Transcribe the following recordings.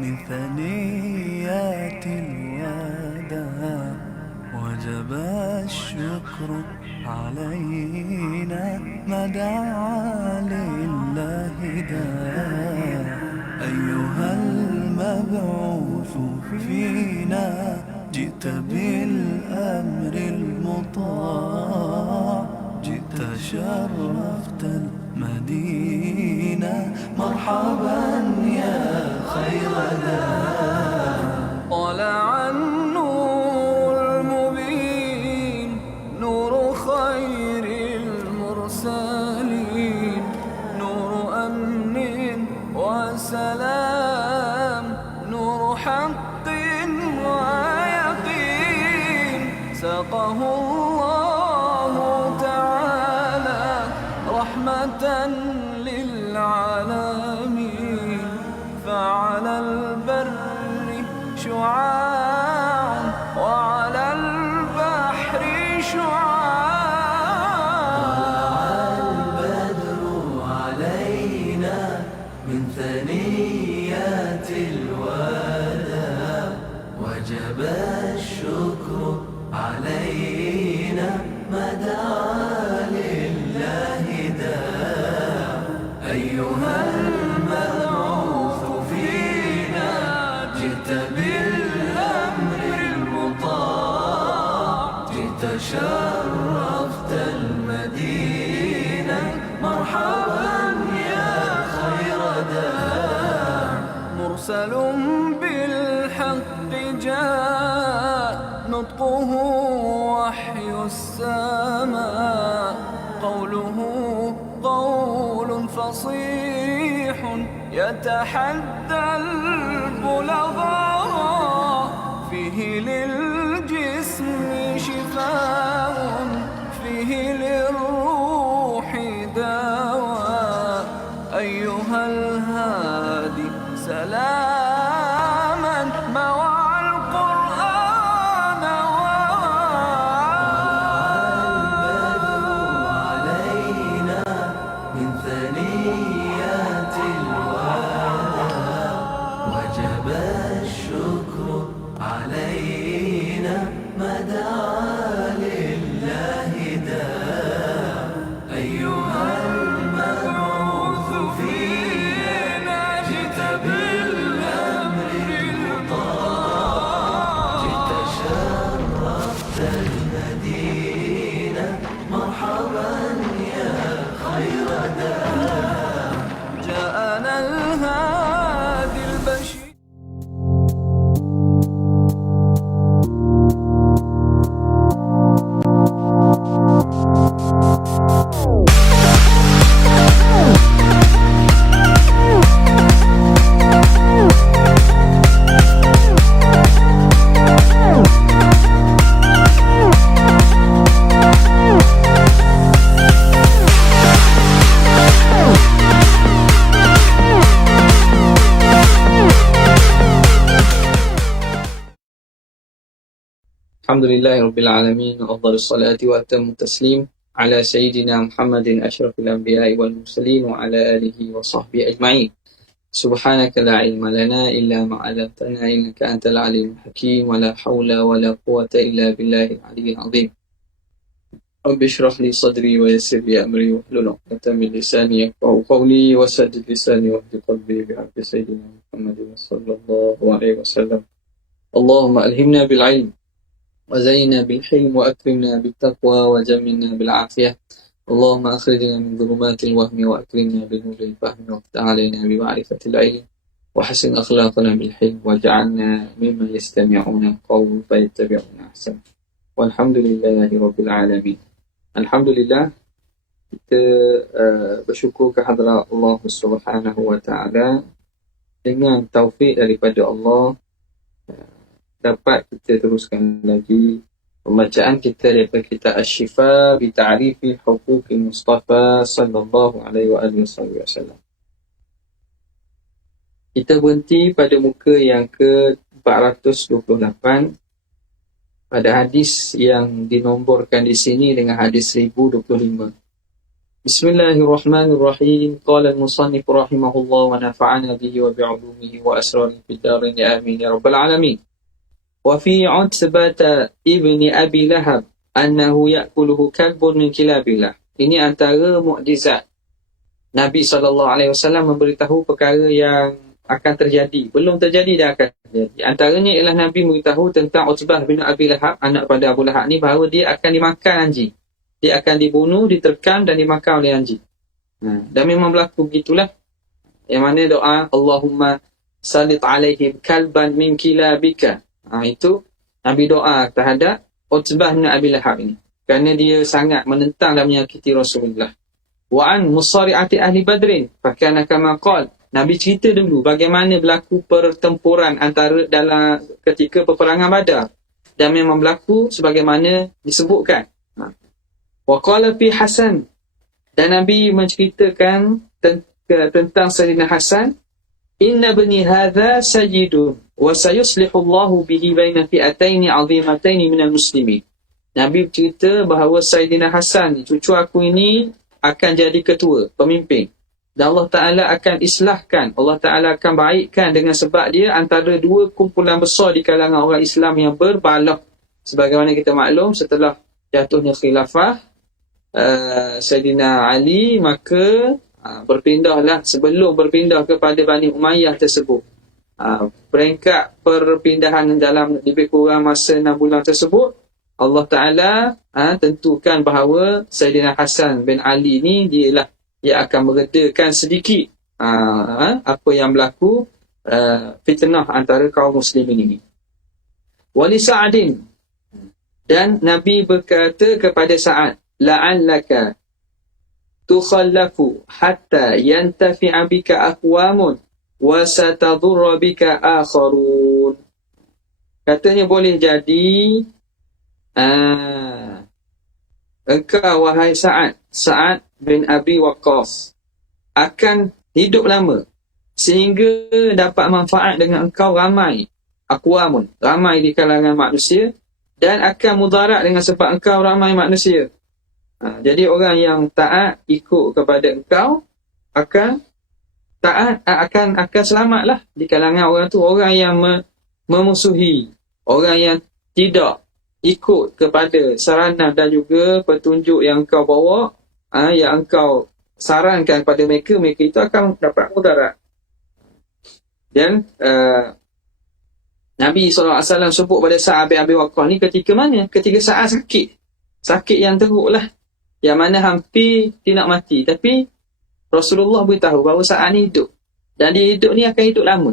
من ثنيات الوداع وجب الشكر علينا ما دعا لله داع أيها المبعوث فينا جئت بالأمر المطاع جئت شرفت المدينة مرحبا يا خير داع طلع النور المبين نور خير المرسلين نور أمن وسلام نور حق ويقين سقه الله تعالى رحمة للعالمين فعلى البر شعاع وعلى البحر شعاع طلع البدر علينا من ثنيات الوداع وجب الشكر علينا ما دعا لله داع أيها المبعوث فينا جئت بالأمر المطاع جئت شرفت المدينة مرحبا يا خير داع مرسل بالحق جاء نطقه وحي السماء قوله قول فصيح يتحدى البلغاء فيه للجسم شفاء فيه للروح دواء أيها الهادي سلاما مع القرآن البدر علينا من ثنيات الوداع وجب الشكر علينا ما دعا لله داع أيها المبعوث فينا جئت بالأمر المطاع جئت شرفت المدينة مرحبا يا خير داع جاءنا الهادي البشير الحمد لله رب العالمين وأفضل الصلاة وأتم التسليم على سيدنا محمد أشرف الأنبياء والمرسلين وعلى آله وصحبه أجمعين سبحانك لا علم لنا إلا ما علمتنا إنك أنت العليم الحكيم ولا حول ولا قوة إلا بالله العلي العظيم رب اشرح لي صدري ويسر لي أمري واحلل عقدة من لساني يفقهوا قولي وسدد لساني واهد قلبي بحق سيدنا محمد صلى الله عليه وسلم اللهم ألهمنا بالعلم وزينا بالحلم وأكرمنا بالتقوى وجملنا بالعافية اللهم أخرجنا من ظلمات الوهم وأكرمنا بنور الفهم وافتح علينا بمعرفة العلم وحسن أخلاقنا بالحلم واجعلنا ممن يستمعون القول فيتبعون أحسن والحمد لله رب العالمين. Alhamdulillah, kita bersyukur kehadrat Allah Subhanahu wa Ta'ala dengan taufik daripada Allah dapat kita teruskan lagi pembacaan kita daripada kitab Asy-Syifa bi Ta'rifi Huquqil Mustafa sallallahu alaihi wasallam. Kita berhenti pada muka yang ke-428 pada hadis yang dinomborkan di sini dengan hadis 1025, Bismillahirrahmanirrahim. Qala al-musannif rahimahullah wa nafa'ana bihi wa bi'ulumihi wa asrarihi fid dharain amin ya rabbal alamin. Wa fi 'Utbah ibni Abi Lahab annahu ya'kuluhu kalbun min kilabillah. Ini antara mukjizat Nabi SAW memberitahu perkara yang akan terjadi. Belum terjadi, dah akan terjadi. Antaranya ialah Nabi memberitahu tentang Utbah bin Abi Lahab, anak pada Abu Lahab ni, bahawa dia akan dimakan anjing. Dia akan dibunuh, diterkam dan dimakan oleh anjing. Dan memang berlaku begitulah. Yang mana doa Allahumma salit alaihim kalban min kilabika. Itu Nabi doa terhadap Utbah bin Abi Lahab ini, kerana dia sangat menentang dan menyakiti Rasulullah. Wa an musari'ati ahli badrin fakana kama qala. Nabi cerita dulu bagaimana berlaku pertempuran antara dalam ketika peperangan Badar, dan memang berlaku sebagaimana disebutkan. Wa qala fi Hasan, dan Nabi menceritakan tentang Sayyidina Hasan, inna bani hadha sajidun wa sayuslihu Allahu bihi baina fi'ataini 'azimataini minal muslimin. Nabi bercerita bahawa Sayyidina Hasan, cucu aku ini, akan jadi ketua, pemimpin. Dan Allah Ta'ala akan islahkan, Allah Ta'ala akan baikkan dengan sebab dia antara dua kumpulan besar di kalangan orang Islam yang berbalah. Sebagaimana kita maklum, setelah jatuhnya khilafah Sayyidina Ali, maka berpindahlah, sebelum berpindah kepada Bani Umayyah tersebut, peringkat perpindahan dalam lebih kurang masa 6 bulan tersebut, Allah Ta'ala tentukan bahawa Sayyidina Hasan bin Ali ni dia akan meredakan sedikit apa yang berlaku, fitnah antara kaum muslimin ini. Wali Sa'adin, dan Nabi berkata kepada Sa'ad, la'allaka tukhallafu hatta yantafi'a bika aqwamun wa satadurra bika akharun. Katanya boleh jadi engkau wahai Sa'ad bin Abi Waqqas akan hidup lama sehingga dapat manfaat dengan engkau ramai aqwamun, ramai di kalangan manusia, dan akan mudarat dengan sebab engkau ramai manusia. Jadi orang yang taat ikut kepada engkau akan taat, akan selamatlah di kalangan orang tu. Orang yang memusuhi, orang yang tidak ikut kepada saranan dan juga petunjuk yang engkau bawa, yang engkau sarankan kepada mereka, mereka itu akan dapat mudarat. Dan Nabi SAW sebut pada Sa'ad bin Abi Waqqas ni ketika mana? Ketika Sa'ad sakit yang teruk lah, yang mana hampir tidak mati. Tapi Rasulullah beritahu bahawa Sa'ad ni hidup, dan dia hidup ni akan hidup lama.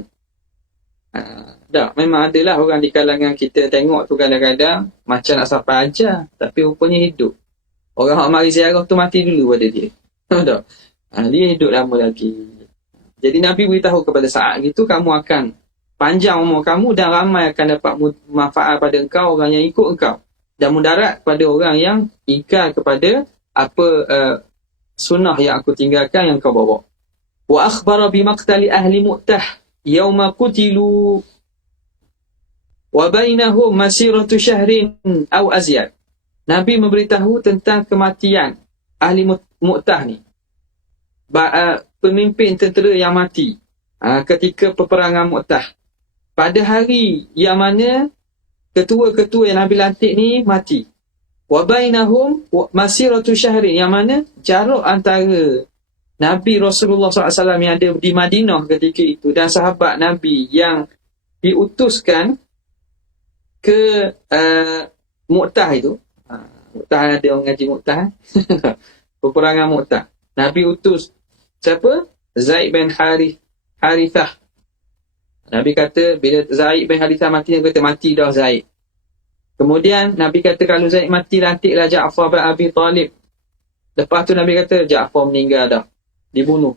Memang adalah orang di kalangan kita tengok tu kadang-kadang macam nak sampai ajar, tapi rupanya hidup. Orang yang mari ziarah tu mati dulu pada dia. Dia hidup lama lagi. Jadi Nabi beritahu kepada Sa'ad gitu, kamu akan panjang umur kamu dan ramai akan dapat manfaat pada engkau, orang yang ikut engkau, dan mudarat pada orang yang ingkar kepada apa sunnah yang aku tinggalkan yang kau bawa. Wa akhbara bi maqtali ahli Mu'tah yawma qutilu wa bainahum masiratu syahrin aw azyad. Nabi memberitahu tentang kematian ahli Mu'tah ni, pemimpin tentera yang mati ketika peperangan Mu'tah, pada hari yang mana ketua-ketua yang Nabi lantik ni mati. Wa bainahum masiratu syahrin, yang mana jarak antara Nabi Rasulullah SAW yang ada di Madinah ketika itu dan sahabat Nabi yang diutuskan ke Mu'tah itu. Mu'tah, ada orang ngaji Mu'tah. Peperangan Mu'tah. Nabi utus siapa? Zaid bin Harithah. Nabi kata bila Zaid bin Harithah mati, Nabi kata mati dah Zaid. Kemudian Nabi kata kalau Zaid mati, lantiklah Ja'far bin Abi Talib. Lepas tu Nabi kata Ja'far meninggal dah, dibunuh.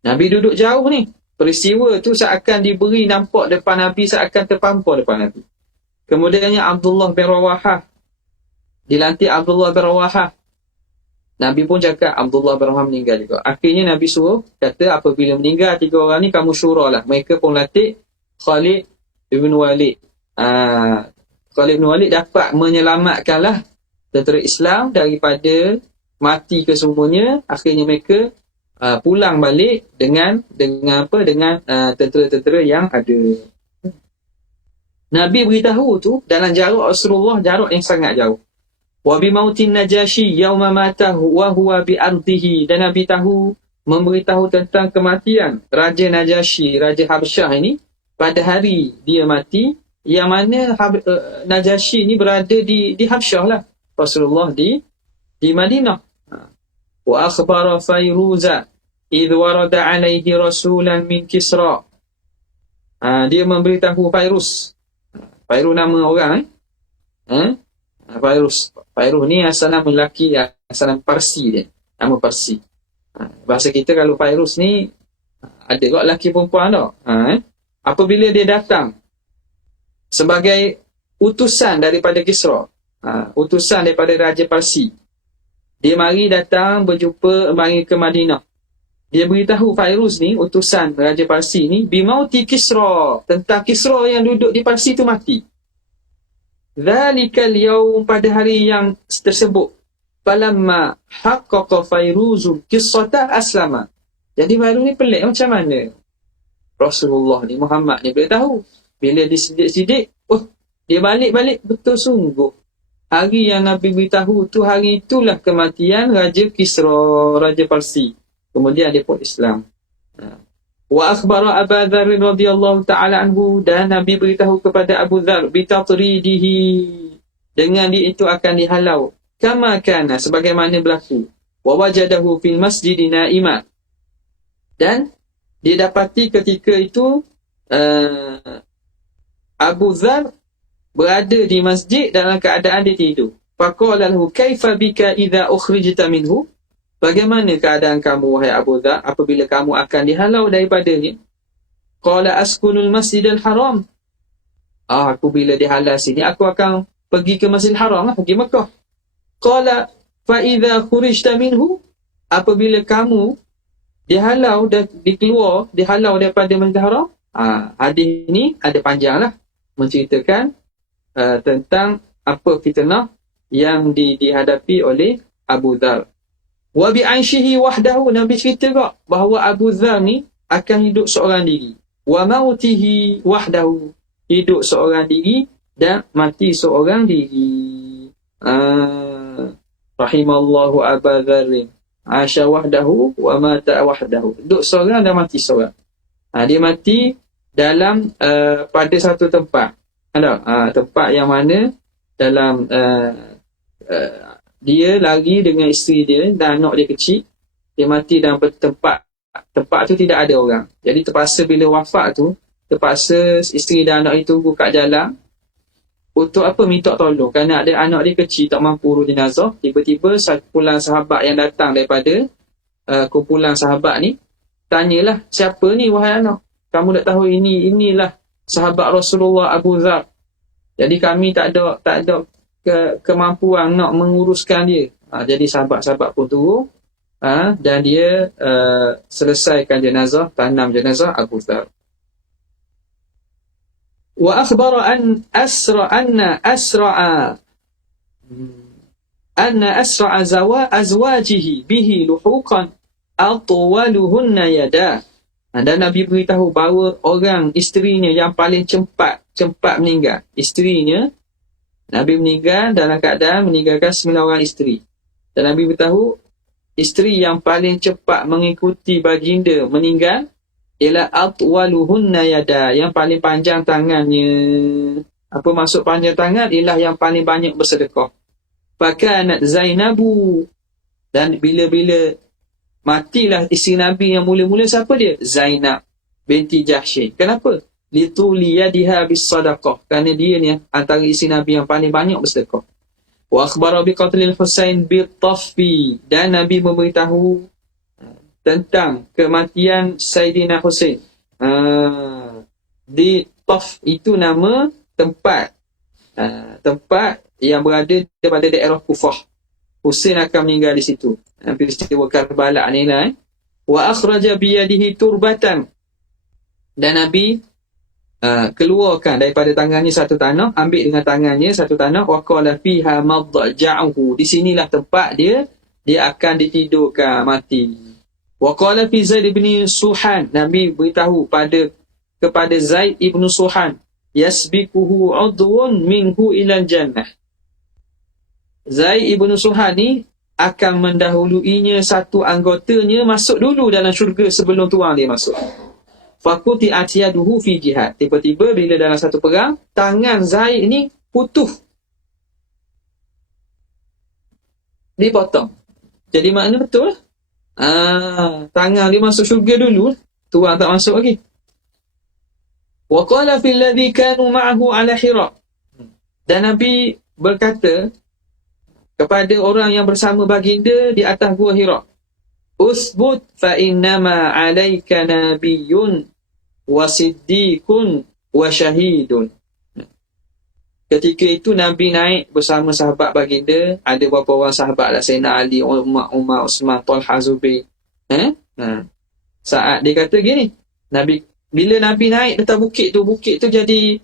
Nabi duduk jauh ni. Peristiwa tu seakan diberi nampak depan Nabi, seakan terpampar depan Nabi. Kemudiannya Abdullah bin Rawahah, dilantik Abdullah bin Rawahah. Nabi pun cakap Abdullah bin Rawahah meninggal juga. Akhirnya Nabi suruh, kata apabila meninggal 3 orang ni, kamu syuralah. Mereka pun lantik Khalid bin Walid. Khalid bin Walid dapat menyelamatkanlah tentera Islam daripada mati ke semuanya. Akhirnya mereka pulang balik dengan tentera-tentera yang ada. Nabi beritahu tu dalam jarak Rasulullah, jarak yang sangat jauh. Wa bi mautin Najashi yauma matahu wa huwa bi ardihi, dan Nabi memberitahu tentang kematian Raja Najashi, Raja Habsyah ini pada hari dia mati, yang mana Najashi ini berada di Habsyah lah. Rasulullah di Madinah. Wa akhbara Fairuza idh warada alaihi rasulan min Kisra. Dia memberitahu Fairuz. Fairuz nama orang Fairuz ni asal nama lelaki, asal nama Parsi dia. Nama Parsi. Bahasa kita kalau Fairuz ni ada kot lelaki perempuan tau. Apabila dia datang sebagai utusan daripada Kisra, utusan daripada Raja Parsi, dia mari datang mari ke Madinah. Dia beritahu Fairuz ni, utusan Raja Parsi ni, bimauti Kisra, tentang Kisra yang duduk di Parsi tu mati. Dhalikal yaum, pada hari yang tersebut, falamma haqqaqa Fairuzul qissata aslama. Jadi Fairuz ni pelik macam mana Rasulullah ni, Muhammad ni beritahu. Bila disidik-sidik, dia balik-balik betul sungguh. Hari yang Nabi beritahu tu, hari itulah kematian Raja Kisra, Raja Parsi. Kemudian dia pun Islam. Wa akhbara Abu Dzar radhiyallahu ta'ala anhu, dan Nabi beritahu kepada Abu Dzar bitatridihi, dengan dia itu akan dihalau, kama kana, sebagaimana berlaku. Wa wajadahu fil masjid naima, dan dia dapati ketika itu Abu Dzar berada di masjid dalam keadaan dia tidur. Faqala lahu kaifa bika idza ukhrijta minhu, bagaimana keadaan kamu wahai Abu Dzar apabila kamu akan dihalau daripadanya? Qala askunul masjidal haram, aku bila dihalau sini aku akan pergi ke Masjidil Haram lah, pergi Mekah. Qala fa idza khurijta minhu, apabila kamu dihalau daripada Masjidil Haram. Hadis ni ada panjang lah, menceritakan tentang apa fitnah yang dihadapi oleh Abu Dzar. Wa bi aishihi wahdahu, Nabi cerita kok bahawa Abu Dzar ni akan hidup seorang diri. Wa mautihi wahdahu, hidup seorang diri dan mati seorang diri. Rahimallahu Abu Dzar, asya wahdahu wa mata wahdahu, hidup seorang dan mati seorang. Dia mati dalam pada satu tempat. Tempat yang mana dalam dia lari dengan isteri dia dan anak dia kecil. Dia mati dalam tempat tu tidak ada orang. Jadi terpaksa bila wafat tu, terpaksa isteri dan anak itu tunggu kat jalan untuk apa, minta tolong, kerana ada anak dia kecil tak mampu urus jenazah. Tiba-tiba kumpulan sahabat yang datang daripada kumpulan sahabat ni tanyalah, siapa ni wahai anak? Kamu tak tahu inilah sahabat Rasulullah Abu Dzar. Jadi kami tak ada kemampuan nak menguruskan dia. Jadi sahabat-sahabat pun turun dan dia selesaikan jenazah, tanam jenazah Abu Dzar. Wa akhbara anna asra'a azwajihi bihi luhuqan atwaluhunna yada. Dan Nabi beritahu bahawa orang isterinya yang paling cepat meninggal. Isterinya, Nabi meninggal dalam keadaan meninggalkan 9 orang isteri. Dan Nabi beritahu isteri yang paling cepat mengikuti baginda meninggal ialah atwaluhunna yada, yang paling panjang tangannya. Apa maksud panjang tangan? Ialah yang paling banyak bersedekah. Fakanat Zainabu, dan bila matilah isteri Nabi yang mula-mula, siapa dia? Zainab binti Jahsy. Kenapa? Lituliyadiha bis sadaqah, kerana dia ni antara isteri Nabi yang paling banyak bersedekah. Wa akhbara bi qatlil Husain bi Taffi, dan Nabi memberitahu tentang kematian Sayyidina Husain. Di Taf itu nama tempat yang berada pada daerah Kufah. Husain akan meninggal di situ. Peristiwa Karbala ni lah. Wa akhraja biyadihi turbatan, dan Nabi keluarkan daripada tangannya satu tanah, ambil dengan tangannya satu tanah. Wa qala fiha madja'uhu, di sinilah tempat dia dia akan ditidurkan mati. Wa qala fi Zaid bin Suhan, Nabi beritahu kepada Zaid ibn Suhan, yasbiquhu udwun minhu ilal jannah. Zaid ibn Suhan ni akan mendahuluinya satu anggotanya masuk dulu dalam syurga sebelum tuang dia masuk. Fakuti atiyaduhu fi jihad. Tiba-tiba bila dalam satu perang, tangan Zaid ni putus. Dipotong. Jadi makna betul. Tangan dia masuk syurga dulu, tuang tak masuk lagi. Wa qala fil ladzi kanu ma'ahu ala Hira. Dan Nabi berkata kepada orang yang bersama baginda di atas gua Hira, usbut fa innama 'alaika nabiyyun wa siddiqun wa syahidun. Ketika itu Nabi naik bersama sahabat baginda, ada beberapa orang sahabat lah, Sayyidina Ali, Umar, Osman, Talha, Zubair. Saat dia kata gini, bila Nabi naik atas bukit tu jadi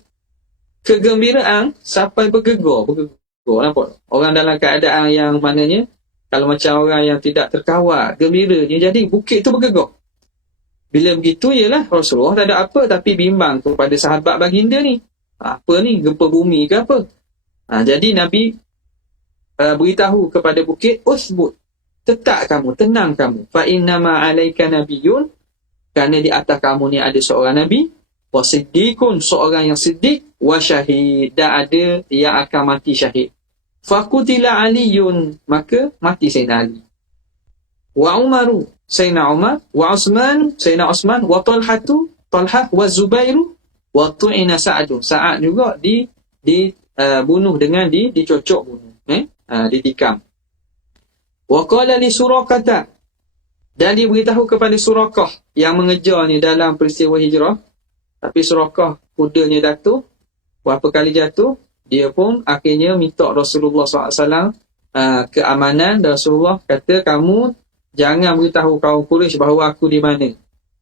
kegembiraan sampai bergegar. Nampak? Orang dalam keadaan yang maknanya kalau macam orang yang tidak terkawal, gembiranya, jadi bukit tu bergegar. Bila begitu, ialah Rasulullah tak ada apa, tapi bimbang kepada sahabat baginda ni. Apa ni, gempa bumi ke apa? Jadi Nabi beritahu kepada bukit, usbut, tetap kamu, tenang kamu. Fa innama 'alaika nabiyyun, kerana di atas kamu ni ada seorang nabi, wa siddiqun, seorang yang siddiq, wa syahid, dan ada yang akan mati syahid. Faqutila aliyun, maka mati Sayyidina Ali. Wa Umaru, Sayyidina Umar, wa Osman, Sayyidina Osman, wa Talha, wa Zubairu, wa tu'ina Sa'ad. Sa'ad juga dibunuh dengan dicocok bunuh, ditikam. Wa qala li Surakata, dan dia beritahu kepada Surakah yang mengejarnya dalam peristiwa hijrah. Tapi Surakah kudanya jatuh, berapa kali jatuh, dia pun akhirnya minta Rasulullah SAW keamanan. Dan Rasulullah kata, kamu jangan beritahu kaum Quraisy bahawa aku di mana.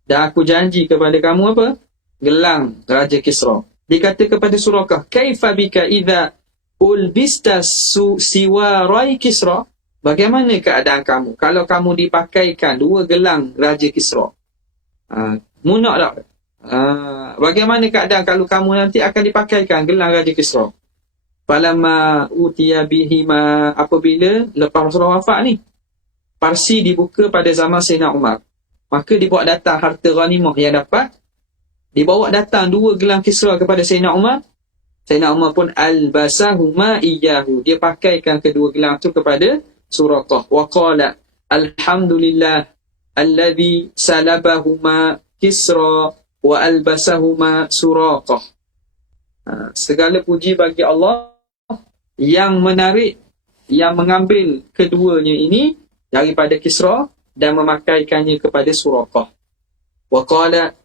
Dan aku janji kepada kamu apa? Gelang Raja Kisra. Dia kata kepada Surakah, kaifa bika idza ulbista siwarai Kisra? Bagaimana keadaan kamu kalau kamu dipakaikan dua gelang Raja Kisra? Munak tak? Bagaimana keadaan kalau kamu nanti akan dipakaikan gelang Raja Kisra? Falamma utiya bihima, apabila lepas Rasulullah wafat ni, Parsi dibuka pada zaman Sayyidina Umar, maka dibawa datang harta ghanimah yang dapat, dibawa datang dua gelang Kisra kepada Sayyidina Umar. Sayyidina Umar pun albasahuma iyyahu, dia pakaikan kedua gelang tu kepada Surakah. Wa qala alhamdulillah alladhi salabahuma Kisra wa albasahuma Surakah. Segala puji bagi Allah yang menarik, yang mengambil keduanya ini daripada Kisra dan memakaikannya kepada Surakah. Wa qala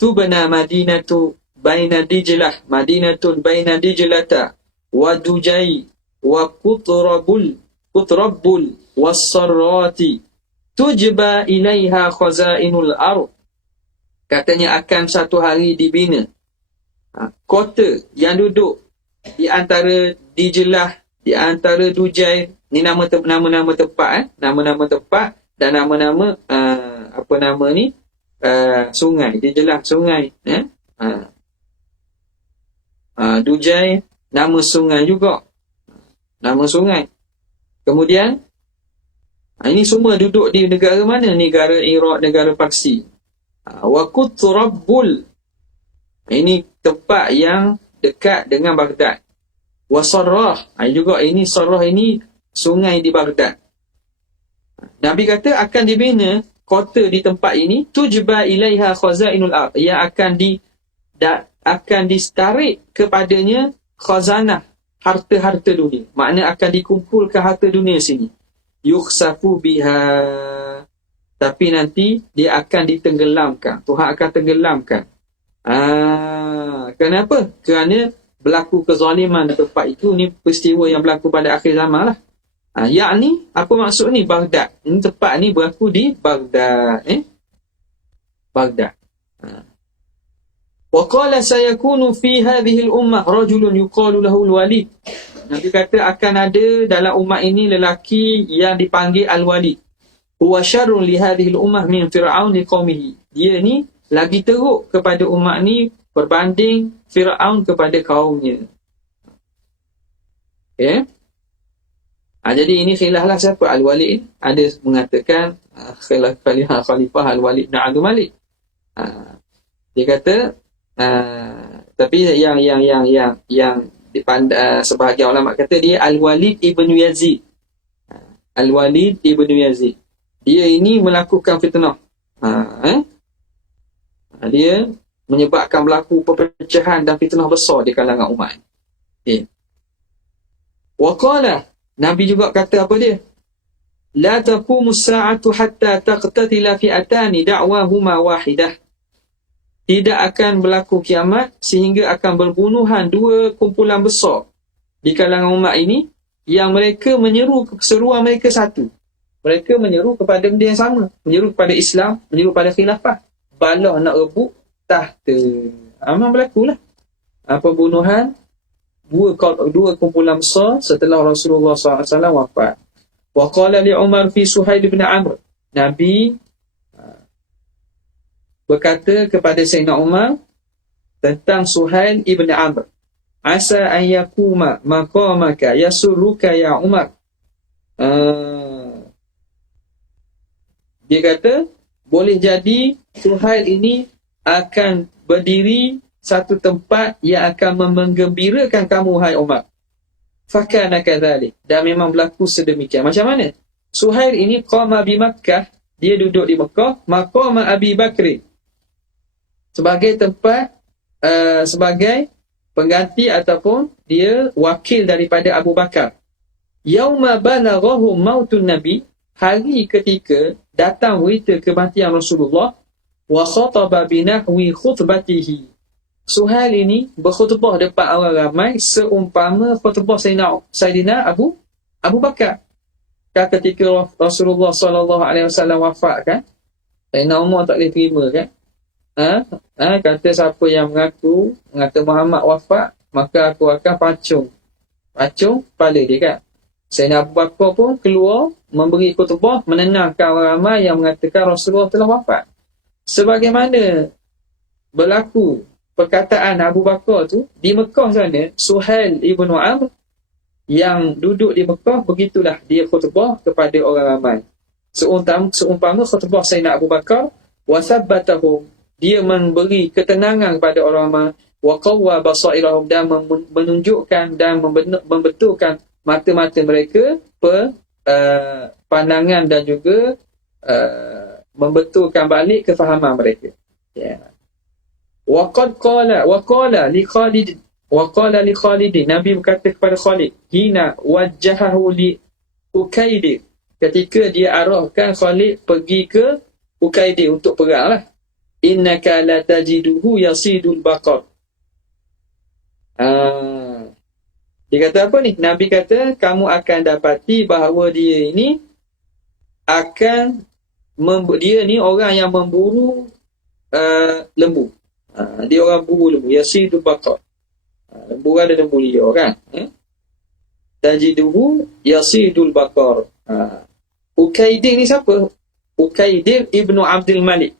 tubna madinatu baina Dijlah, madinatun baina Dijlata wa Dujai wa Qutrabbul was-Sarrati tujba ilaiha khazainul ardh. Katanya akan satu hari dibina kota yang duduk di antara Dijlah, di antara Dujai. Ni nama-nama tempat, nama-nama tempat dan nama-nama apa nama ni, sungai. Dijlah sungai, Dujai nama sungai juga, nama sungai. Kemudian ini semua duduk di negara mana? Negara Iraq, negara Parsi. Wa Qutrabbul, ini tempat yang dekat dengan Baghdad. Wa Sarrah, juga ini Sarrah, ini sungai di Baghdad. Nabi kata akan dibina kota di tempat ini, tujba ilaiha khazainul ardh, yang akan ditarik kepadanya khazanah, harta-harta dunia. Makna akan dikumpulkan harta dunia sini. Yukhsafu biha, tapi nanti dia akan ditenggelamkan. Tuhan akan tenggelamkan. Kenapa? Kerana berlaku kezaliman di tempat itu. Ni peristiwa yang berlaku pada akhir zaman lah. Yakni, apa maksud ni? Baghdad. Ini tempat ni berlaku di Baghdad. Baghdad. Wa qala sayakunu fi hadhihi al-ummah rajulun yuqalu lahu al-Walid. Nabi kata akan ada dalam umat ini lelaki yang dipanggil Al-Walid. Huwa syarrun li hadhihi al-ummah min Fir'aun liqaumihi. Dia ni lagi teruk kepada umat ni berbanding Fir'aun kepada kaumnya. Okay. Jadi ini khilaflah siapa Al-Walid ni. Ada mengatakan Khalifah Al-Walid bin Abdul Malik. Dia kata tapi yang sebahagian ulama kata dia Al-Walid ibn Yazid. Al-Walid ibn Yazid. Dia ini melakukan fitnah. Dia menyebabkan berlaku perpecahan dan fitnah besar di kalangan umat. Okay. Waqala, Nabi juga kata apa dia? La taqumu as-sa'atu hatta taqtatila fi'atani da'wahuma wahidah. Tidak akan berlaku kiamat sehingga akan berbunuhan dua kumpulan besar di kalangan umat ini yang mereka menyeru keseruan mereka satu. Mereka menyeru kepada benda yang sama, menyeru kepada Islam, menyeru kepada khilafah. Balah nak rebut tahta. Amal berlakulah pembunuhan dua kumpulan besar setelah Rasulullah SAW wafat. Wa qala li Umar fi Suhail bin Amr. Nabi berkata kepada Sayyidina Umar tentang Suhail ibn Amr. Asa an yakuma maqamaka yasurruka ya Umar. Dia kata boleh jadi Suhail ini akan berdiri satu tempat yang akan menggembirakan kamu, hai Umar. Fakana kadzalik. Dan memang berlaku sedemikian. Macam mana? Suhail ini qama bi Makkah, dia duduk di Mekah, maqama Abi Bakr, sebagai tempat sebagai pengganti ataupun dia wakil daripada Abu Bakar. Yauma balaghahu mautun Nabi, hari ketika datang berita kematian Rasulullah, wa khataba binahwi khutbatihi. Suhail ini berkhutbah depan orang ramai seumpama khutbah Sayyidina Abu Bakar. Kan ketika Rasulullah SAW wafat kan, Sayyidina Umar tak boleh terima kan. Kata siapa yang mengata Muhammad wafat, maka aku akan pacung kepala dia kan. Sayyidina Abu Bakar pun keluar memberi khutbah menenangkan orang ramai yang mengatakan Rasulullah telah wafat. Sebagaimana berlaku perkataan Abu Bakar tu di Mekah sana, Suhail ibn Amr yang duduk di Mekah, begitulah dia khutbah kepada orang ramai seumpama khutbah Sayyidina Abu Bakar. Wa thabbatahum, dia memberi ketenangan kepada orang ramai. Wa qawwa basairahum, dan menunjukkan dan membetulkan mata-mata mereka pandangan dan juga membetulkan balik kefahaman mereka. Wa qala li Khalid, Nabi berkata kepada Khalid, hina wajjahahu li Ukaid, ketika dia arahkan Khalid pergi ke Ukaid untuk perang lah. Innaka la tajiduhu yasidul baqar. Dia kata apa ni? Nabi kata kamu akan dapati bahawa dia ini akan dia ni orang yang memburu lembu. Dia orang buru lembu, yasidul baqar. Lembu ada lembu liar kan. Tajiduhu yasidul baqar. Ukaidir ni siapa? Ukaidir ibnu Abdul Malik,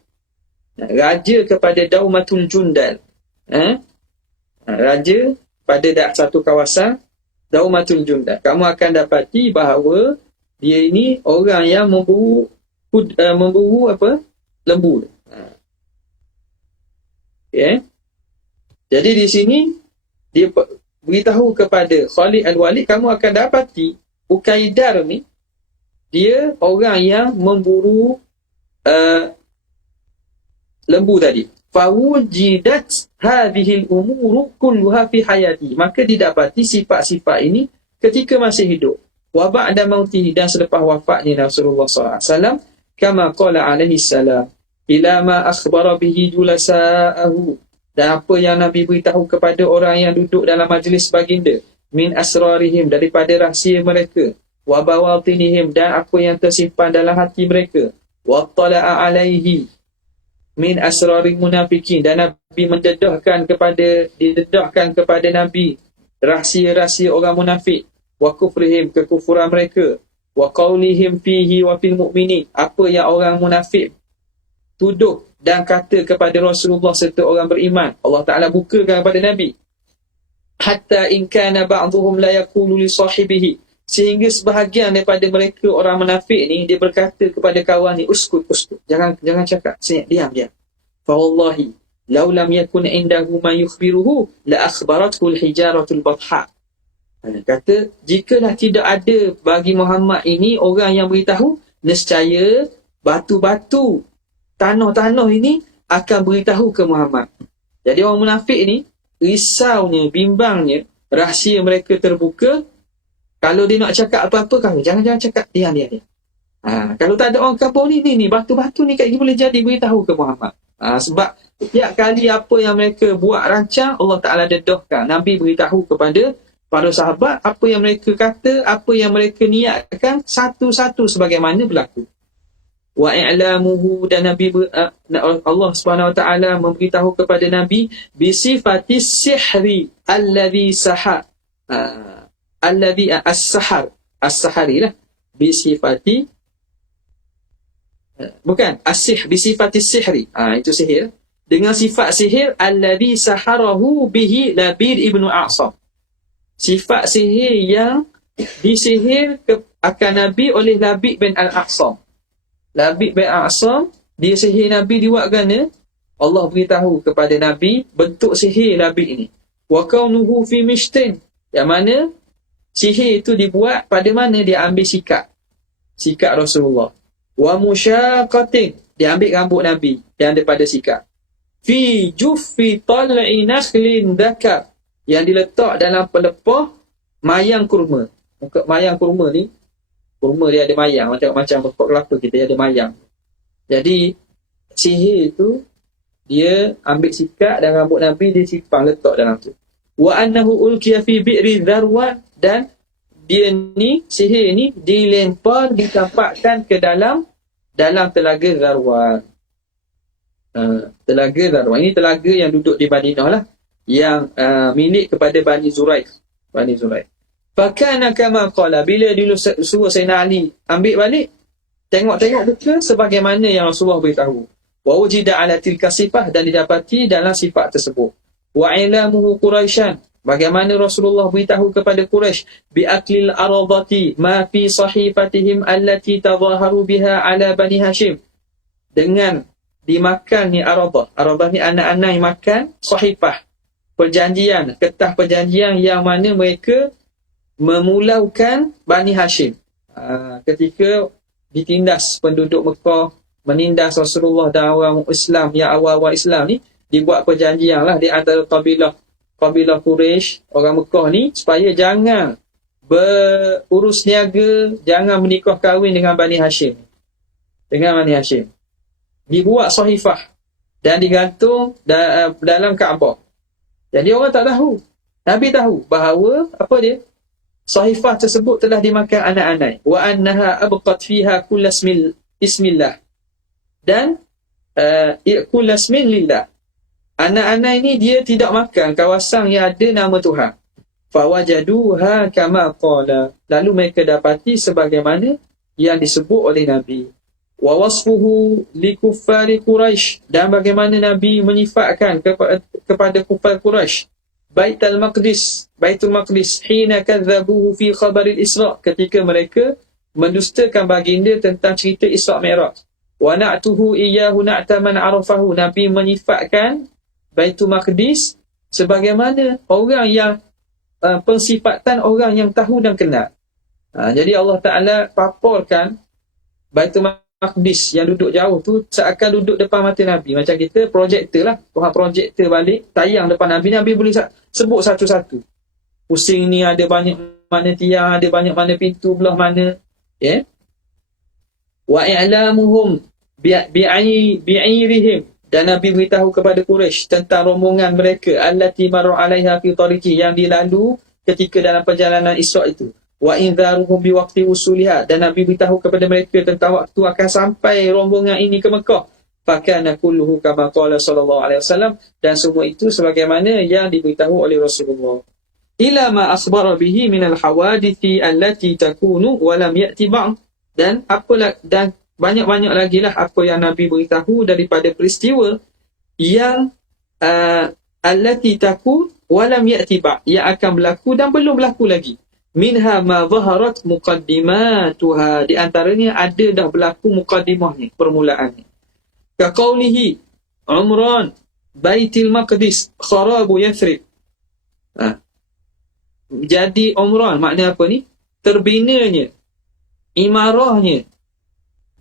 raja kepada Daumatul Jundal. Raja pada satu kawasan Daumatul Jundal. Kamu akan dapati bahawa dia ini orang yang memburu lembu. Okay. Jadi di sini dia beritahu kepada Khalid Al-Walid, kamu akan dapati Ukaidar ni dia orang yang memburu lembu tadi. Fawujidat hadhil umuru kulluha fi hayati, maka didapati sifat-sifat ini ketika masih hidup. Wa ba'da mautihi, dan selepas wafatnya Rasulullah SAW, kama qala alaihi salam, ila ma akhbara bihi julasa'ahu, dan apa yang Nabi beritahu kepada orang yang duduk dalam majlis baginda, min asrarihim, daripada rahsia mereka, wa bawatinihim, dan apa yang tersimpan dalam hati mereka, wa tala'a alaihi min asraril munafikin, dan Nabi didedahkan kepada Nabi rahsia-rahsia orang munafik, wa kufrihim, kekufuran mereka, wa qaulihim fihi wa fil mu'minin, apa yang orang munafik tuduh dan kata kepada Rasulullah serta orang beriman, Allah Ta'ala bukakan kepada Nabi. Hatta in kana ba'dhum la yaqulu li sahibihi, sehingga sebahagian daripada mereka orang munafik ni, dia berkata kepada kawan ni, uskut, jangan cakap, diam. Fa wallahi law lam yakun indahu man yukhbiruhu la akhbarathu al-hijaratul batha. Kata, jikalah tidak ada bagi Muhammad ini orang yang beritahu, nescaya batu-batu, tanah-tanah ini akan beritahu ke Muhammad. Jadi orang munafik ni risaunya, bimbangnya, rahsia mereka terbuka. Kalau dia nak cakap apa-apa, kamu jangan cakap, diam. Kalau tak ada orang kampung ni batu-batu ni kat boleh jadi beritahu ke Muhammad. Sebab setiap kali apa yang mereka buat rancang, Allah Ta'ala dedahkan. Nabi beritahu kepada para sahabat apa yang mereka kata, apa yang mereka niatkan, satu-satu sebagaimana berlaku. Wa i'lamuhu, dan Nabi Allah Subhanahu wa Ta'ala memberitahu kepada Nabi bisifati sihri alladhi sahar, alladhi as-sahari lah, bisifati bukan bisifati sihri, itu sihir, dengan sifat sihir alladhi saharahu bihi Labid ibnu A'sam, sifat sihir yang disihir akan Nabi oleh Labid bin Al-A'sam. Labid bin A'sam, dia sihir Nabi dibuat kerana Allah beritahu kepada Nabi bentuk sihir Labid ini. Wa kaunuhu fi mishtin, yang mana sihir itu dibuat pada mana dia ambil sikat Rasulullah. Wa musyaqatin, dia ambil rambut Nabi yang daripada sikat. Fi juffi tal'i nakhlin dhakar, yang diletak dalam pelepah mayang kurma. Mayang kurma ni, kurma dia ada mayang, macam pokok kelapa kita ada mayang. Jadi sihir itu dia ambil sikat dan rambut Nabi, dia simpang letak dalam tu. Wa annahu ulqiya fi bi'ri Dharwan, dan dia ni, sihir ni dilempar, ditampakkan ke dalam telaga Dharwan. Telaga Dharwan ini telaga yang duduk di Madinah lah, yang milik kepada Bani Zuraik. Fakana kama qala, bila dulu suruh Sayyidina Ali ambil balik, tengok buka sebagaimana yang Rasulullah beritahu. Wa wujida ala tilka sifah, dan didapati dalam sifat tersebut. Wa ilamuhu Quraisyan, bagaimana Rasulullah beritahu kepada Quraisy bi aklil aradati ma fi sahifatihim allati tadhaharu biha ala Bani Hashim, dengan dimakan ni aradah ni anak-anak yang makan sahifah, perjanjian, kertas perjanjian yang mana mereka memulaukan Bani Hashim. Ketika ditindas penduduk Mekah, menindas Rasulullah dan orang Islam yang awal-awal Islam ni, dibuat perjanjian lah di antara kabilah Quraisy, orang Mekah ni, supaya jangan berurus niaga, jangan menikah kahwin dengan Bani Hashim. Dibuat sahifah dan digantung dalam Kaabah. Jadi orang tak tahu. Nabi tahu bahawa apa dia? Sahifah tersebut telah dimakan anak-anak. Wa annaha abqat fiha kull ismillah. Dan kull ismin lillah. Anak-anak ini dia tidak makan kawasan yang ada nama Tuhan. Fawajaduha kama qala. Lalu mereka dapati sebagaimana yang disebut oleh Nabi. Wa wasfuhu likuffari Quraisy, dan bagaimana Nabi menyifatkan kepada kufar Quraisy Baitul Maqdis hina kadzabuhu fi khabaril Isra, ketika mereka mendustakan baginda tentang cerita Isra Mi'raj. Wa na'tuhu iyyahu na'ta man arafahu, Nabi menyifatkan Baitul Maqdis sebagaimana orang yang pensifatan orang yang tahu dan kenal. Jadi Allah Ta'ala paparkan Baitul Maqdis yang duduk jauh tu seakan duduk depan mata Nabi. Macam kita projektor lah, Tuhan projektor balik, tayang depan Nabi. Nabi boleh sebut satu-satu. Pusing ni ada banyak mana tiang, ada banyak mana pintu, belah mana. Wa i'lamuhum bi'irihim, dan Nabi beritahu kepada Quraisy tentang rombongan mereka allati maru 'alaiha fi tariqi, yang dilalu ketika dalam perjalanan Isra itu. Wa indharuhum biwaqti usuliha, dan Nabi beritahu kepada mereka tentang waktu akan sampai rombongan ini ke Mekah. Fakana kulluhu kama qala sallallahu alaihi wasallam, dan semua itu sebagaimana yang diberitahu oleh Rasulullah. ila ma akhbara bihi min al-hawadithi allati takunu wa lam ya'ti ba'd. Dan dan banyak-banyak lagi lah apa yang Nabi beritahu daripada peristiwa yang allati takun wa lam ya'ti ba'd, yang akan berlaku dan belum berlaku lagi. Minha ma zaharat muqaddimatuha, di antaranya ada dah berlaku muqaddimahnya, permulaannya. Ka qawlihi Umran Baitul Maqdis kharabu Yathrib. Jadi Umran makna apa ni? Terbinanya, imarahnya,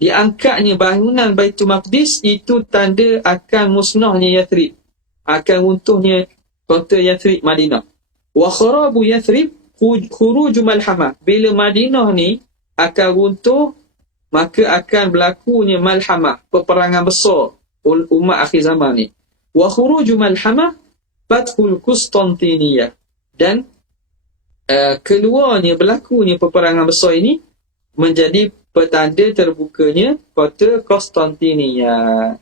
diangkatnya bangunan Baitul Maqdis, itu tanda akan musnahnya Yathrib, akan runtuhnya kota Yathrib, Madinah. Wa kharabu Yathrib khuruju malhamah. Bila Madinah ni akan runtuh, maka akan berlakunya malhamah, peperangan besar umat akhir zaman ni. Wa khuruju malhamah fathul Konstantiniyah, dan keluarnya, berlakunya peperangan besar ini menjadi petanda terbukanya kota Konstantiniyah.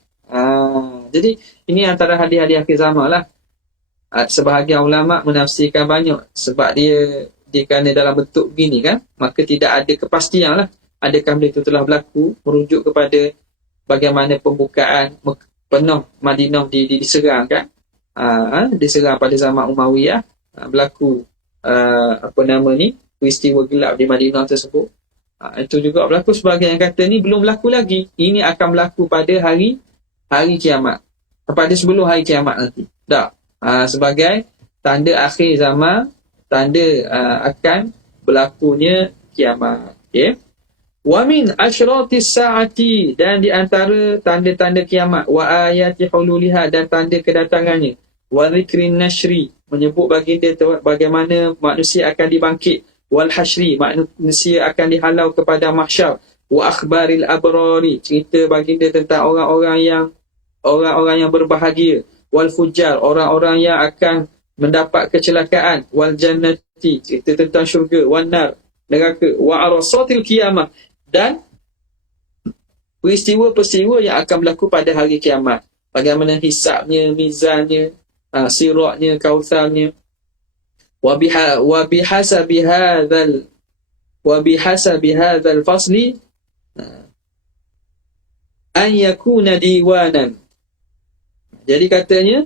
Jadi ini antara hadis-hadis akhir zaman lah. Sebahagian ulama menafsirkan banyak, sebab dia kerana dalam bentuk begini kan, maka tidak ada kepastian lah adakah benda itu telah berlaku, merujuk kepada bagaimana pembukaan penuh Madinah diserang kan. Diserang pada zaman Umayyah, berlaku peristiwa gelap di Madinah tersebut. Itu juga berlaku. Sebagian yang kata ni belum berlaku lagi, ini akan berlaku pada hari kiamat, pada sebelum hari kiamat nanti. Sebagai tanda akhir zaman, tanda akan berlakunya kiamat. Okay? Wa min asyratis saati, dan di antara tanda-tanda kiamat, wa ayati hululiha, dan tanda kedatangannya, wa zikrin nashri, menyebut baginda bagaimana manusia akan dibangkit, wal hashri, manusia akan dihalau kepada mahsyar, wa akhbaril abrari, cerita baginda tentang orang-orang yang berbahagia, wal fujar, orang-orang yang akan mendapat kecelakaan, wal jannati, cerita tentang syurga, wan nar, neraka, wa arasatil qiyamah, dan peristiwa-peristiwa yang akan berlaku pada hari kiamat, bagaimana hisabnya, mizannya, siratnya, kautsarnya. Wa bihasabi hadzal fasli an yakuna diwanan. Jadi katanya,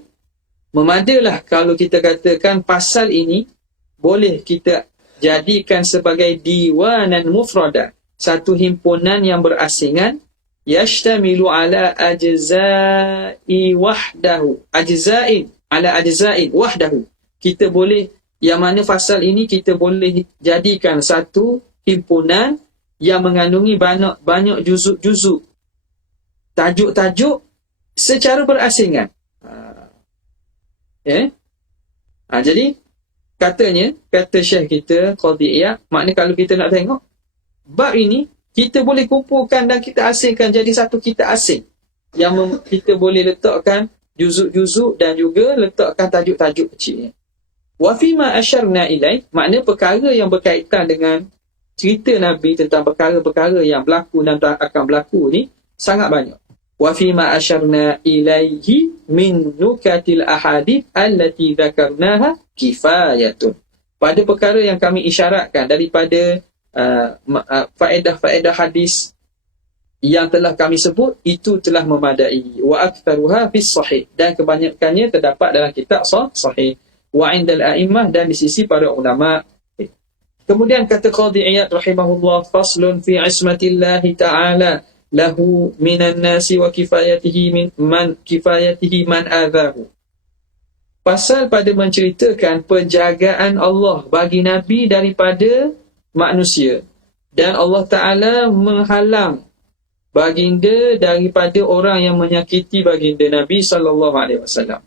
memadalah kalau kita katakan pasal ini boleh kita jadikan sebagai diwanan mufrada, satu himpunan yang berasingan, yashtamilu ala ajza'i wahdahu, ajza'in wahdahu. Kita boleh, yang mana fasal ini kita boleh jadikan satu himpunan yang mengandungi banyak juzuk-juzuk, tajuk-tajuk secara berasingan. Jadi katanya, kata Syekh kita Qadhi Iyad, maknanya kalau kita nak tengok bab ini, kita boleh kumpulkan dan kita asingkan jadi satu kitab asing, yang kita boleh letakkan juzuk-juzuk dan juga letakkan tajuk-tajuk kecilnya. Wa fima asyarna ilaih, makna perkara yang berkaitan dengan cerita Nabi tentang perkara-perkara yang berlaku dan akan berlaku ni sangat banyak. Wa fima asyarna ilaihi min nukatil ahadith allati dzakarnaha kifayatun. Pada perkara yang kami isyaratkan daripada faedah-faedah hadis yang telah kami sebut, itu telah memadai. Wa aktsaruha fis sahih, dan kebanyakannya terdapat dalam kitab sahih. Wa indal a'immah, dan di sisi para ulama. Kemudian kata Qadhi Iyad rahimahullah, faslun fi ismatillahi ta'ala lahu minan nasi wa kifayatihi man adhahu. Pasal pada menceritakan penjagaan Allah bagi Nabi daripada manusia, dan Allah Ta'ala menghalang baginda daripada orang yang menyakiti baginda Nabi SAW.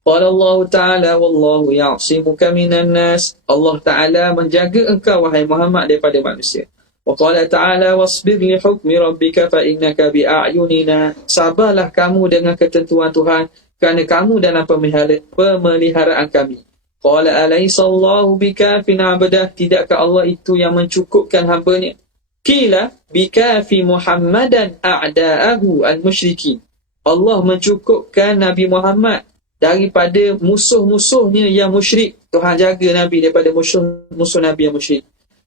Qala Allah Ta'ala wallahu ya'simuka minan nas. Allah Ta'ala menjaga engkau wahai Muhammad daripada manusia. Wa qala Ta'ala wasbir li hukmi rabbika fa innaka bi'ayunina. Sabarlah kamu dengan ketentuan Tuhan, kerana kamu dalam pemeliharaan kami. Qala alaysa Allahu bikafin 'abdah. Tidakkah Allah itu yang mencukupkan hamba-Nya? Qila bikafi Muhammadan a'da'ahu al-musyrikin. Allah mencukupkan Nabi Muhammad daripada musuh-musuhnya yang musyrik. Tuhan jaga Nabi daripada musuh Nabi yang musyrik.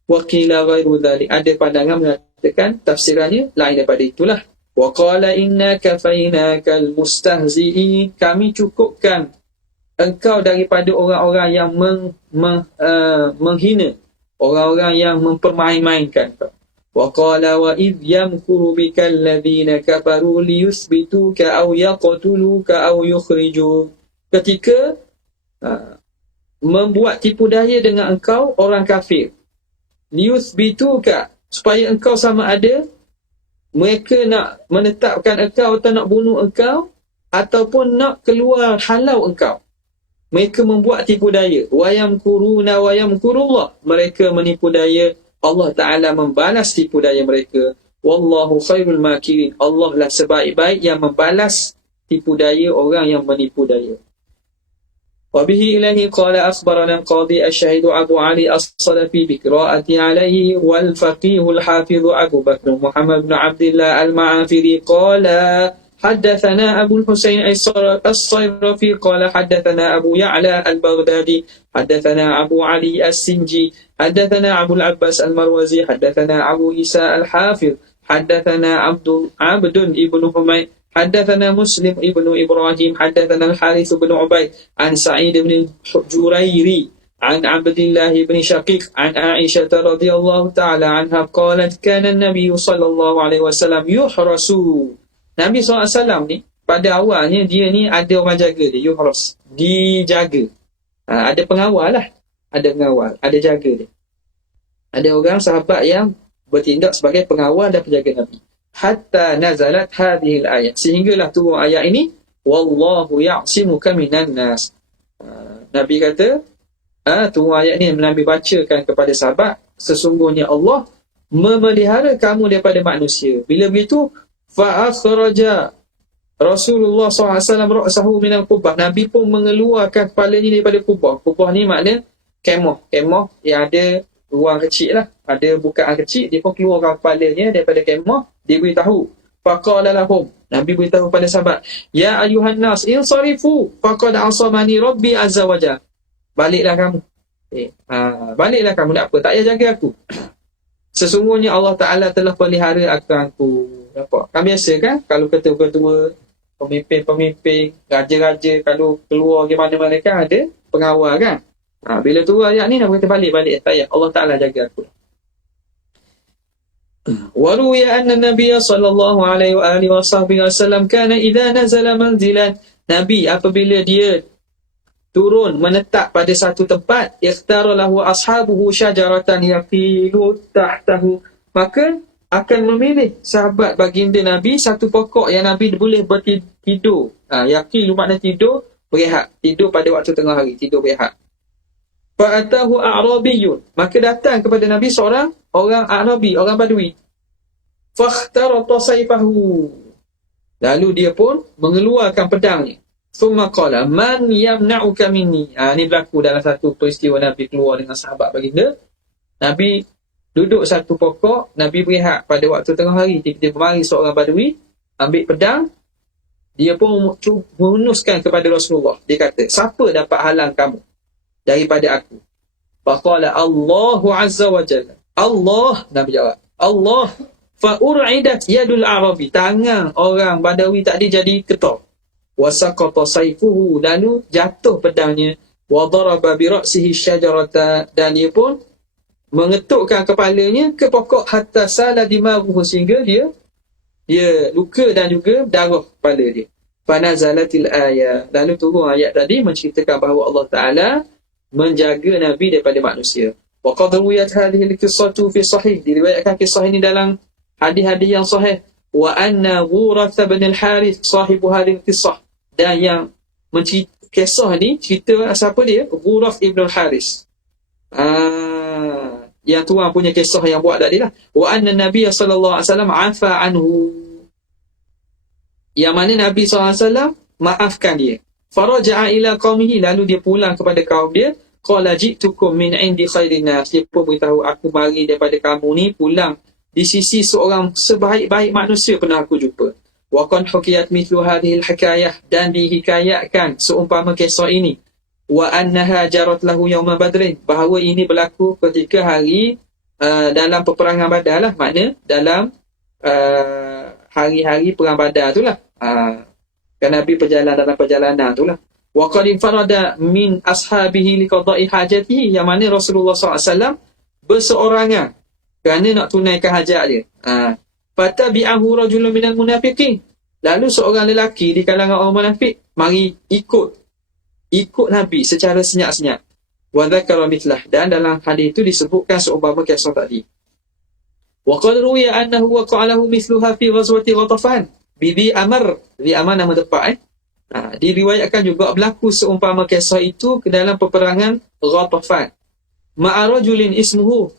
Wa qila ghairu dzalik. Ada pandangan mengatakan tafsirannya lain daripada itulah. Wa qala inna kafainakal mustahzi'in. Kami cukupkan engkau daripada orang-orang yang menghina, orang-orang yang mempermain-mainkan kau. Wa qala wa idh yamkuru bikal ladzina kafaru liyuthbituka aw yaqtuluka aw yukhrijuk. Ketika membuat tipu daya dengan engkau orang kafir, liyuthbituka, supaya engkau sama ada mereka nak menetapkan engkau atau nak bunuh engkau, ataupun nak keluar halau engkau. Mereka membuat tipu daya. Wa yamkuruna wa yamkurullah. Mereka menipu daya, Allah Ta'ala membalas tipu daya mereka. Wallahu khairul makirin. Allah lah sebaik-baik yang membalas tipu daya orang yang menipu daya. وبه إليه قال أخبرنا القاضي الشهيد أبو علي الصلفي بقراءة عليه والفقيه الحافظ أبو بكر محمد بن عبد الله المعافري قال حدثنا أبو الحسين الصيرفي قال حدثنا أبو يعلى البغدادي حدثنا أبو علي السنجي حدثنا أبو العباس المروزي حدثنا أبو عيسى الحافظ حدثنا عبد ابن حميد حدثنا مسلم ابن إبراهيم حدثنا الحارث بن عبيد عن سعيد بن جريري عن عبد الله بن شقيق عن عائشة رضي الله تعالى عنها قالت كان النبي صلى الله عليه وسلم يحرس. Nabi SAW ni pada awalnya dia ni ada orang jaga dia, yuhras, dijaga. Ada pengawal lah, ada pengawal, ada jaga dia. Ada orang sahabat yang bertindak sebagai pengawal dan penjaga Nabi. Hatta nazalat hadhil ayat, sehinggalah turun ayat ini, wallahu ya'simuka minan nas. Nabi kata, turun ayat ni Nabi bacakan kepada sahabat, sesungguhnya Allah memelihara kamu daripada manusia. Bila begitu, fa'akhraja Rasulullah SAW ra'sahu minal qubah. Nabi pun mengeluarkan kepalanya daripada kubah. Kubah ni makna kemah. Kemah yang ada ruang kecil lah, ada bukaan kecil, dia pun keluarkan kepalanya daripada kemah. Dia beritahu, faqala lahum, Nabi beritahu pada sahabat, ya ayuhan nas insarifu faqad asamani rabbi azza wajalla. Baliklah kamu. Baliklah kamu, tak apa, tak payah jaga aku. Sesungguhnya Allah Ta'ala telah pelihara aku. Nampak? Kan biasa kan, kalau ketua-ketua, pemimpin-pemimpin, raja-raja, kalau keluar ke mana-mana kan ada pengawal kan. Bila turun ayat ni, Nabi kata balik, tak payah, Allah Ta'ala jaga aku. وروي أن النبي صلى الله عليه وآله وصحبه وسلم كان إذا نزل منزلا. Nabi apabila dia turun menetap pada satu tempat, ikhtara lahu ashabuhu syajaratan yaqilu tahtahu, maka akan memilih sahabat baginda Nabi satu pokok yang Nabi boleh bertidur. Yaqilu makna tidur, berehat, tidur pada waktu tengah hari, tidur berehat. Fa'atahu a'rabiyun, maka datang kepada Nabi seorang orang Arabi, orang Badui. Fakhtarata sayfahu, lalu dia pun mengeluarkan pedangnya. Thumma qala man yamna'uka minni. Ini berlaku dalam satu peristiwa Nabi keluar dengan sahabat baginda. Nabi duduk satu pokok, Nabi berehat pada waktu tengah hari. Tiba-tiba mari seorang Badui, ambil pedang, dia pun menunuskan kepada Rasulullah. Dia kata, siapa dapat halang kamu daripada aku? Faqala Allahu azza wa jalla. Allah, Nabi jawab, Allah. Fa'ur'idat yadul arabi, tangan orang Badawi tadi jadi ketok. Wa saqata sayfuhu, lalu jatuh pedangnya. Wa daraba bi ra'sihi syajarata, dan dia pun mengetukkan kepalanya ke pokok. Hatta sala dimaruhu, sehingga dia luka dan juga darah kepala dia. Fanazalatil ayat, lalu turun ayat tadi menceritakan bahawa Allah Ta'ala menjaga Nabi daripada manusia. Wa qad ruwiyat hadhihi al-qissatu fi sahih, diriwayatkan kisah ini dalam hadis-hadis yang sahih. Wa anna Ghurath bin al-Harith sahibu hadhihi al-qissah, dan yang kisah ni cerita siapa dia? Ghurath ibn al-Harith. Yang tuan punya kisah yang buat tadi lah. Wa anna Nabiy sallallahu alaihi wasallam afa anhu, yang mana Nabi sallallahu alaihi wasallam maafkan dia. Faraja'a ila qaumihi, lalu dia pulang kepada kaum dia. Qala ji'tukum min 'indi khairin nas, dia pun beritahu, aku mari daripada kamu ni, pulang di sisi seorang sebaik-baik manusia pernah aku jumpa. wa qad hukiyat mithlu hadhihi al-hikayah, dan dihikayatkan seumpama kisah ini, wa annaha jarat lahu yauma badrin, bahawa ini berlaku ketika hari dalam peperangan Badar lah, makna dalam hari-hari perang Badar itulah. Kan Nabi berjalan dalam perjalanan itulah. Wa qad infarada min ashabihi liqada'i hajatihi, yang mana Rasulullah SAW berseorangan kerana nak tunaikan hajat dia. Fatabi'ahu rajulun minal munafiqin, lalu seorang lelaki di kalangan orang munafik mari ikut Nabi secara senyap-senyap. Wa dzakara mithlah, dan dalam hadis itu disebutkan seumpama kisah tadi. Wa qad ruwiya annahu waqa'a lahu mithluha fi ghazwati Ghatafan bi Dhi Amr. Dhi Amr nama tempat. Diriwayatkan juga berlaku seumpama kisah itu ke dalam peperangan Ghatafan. Ma'a rajulin ismuhu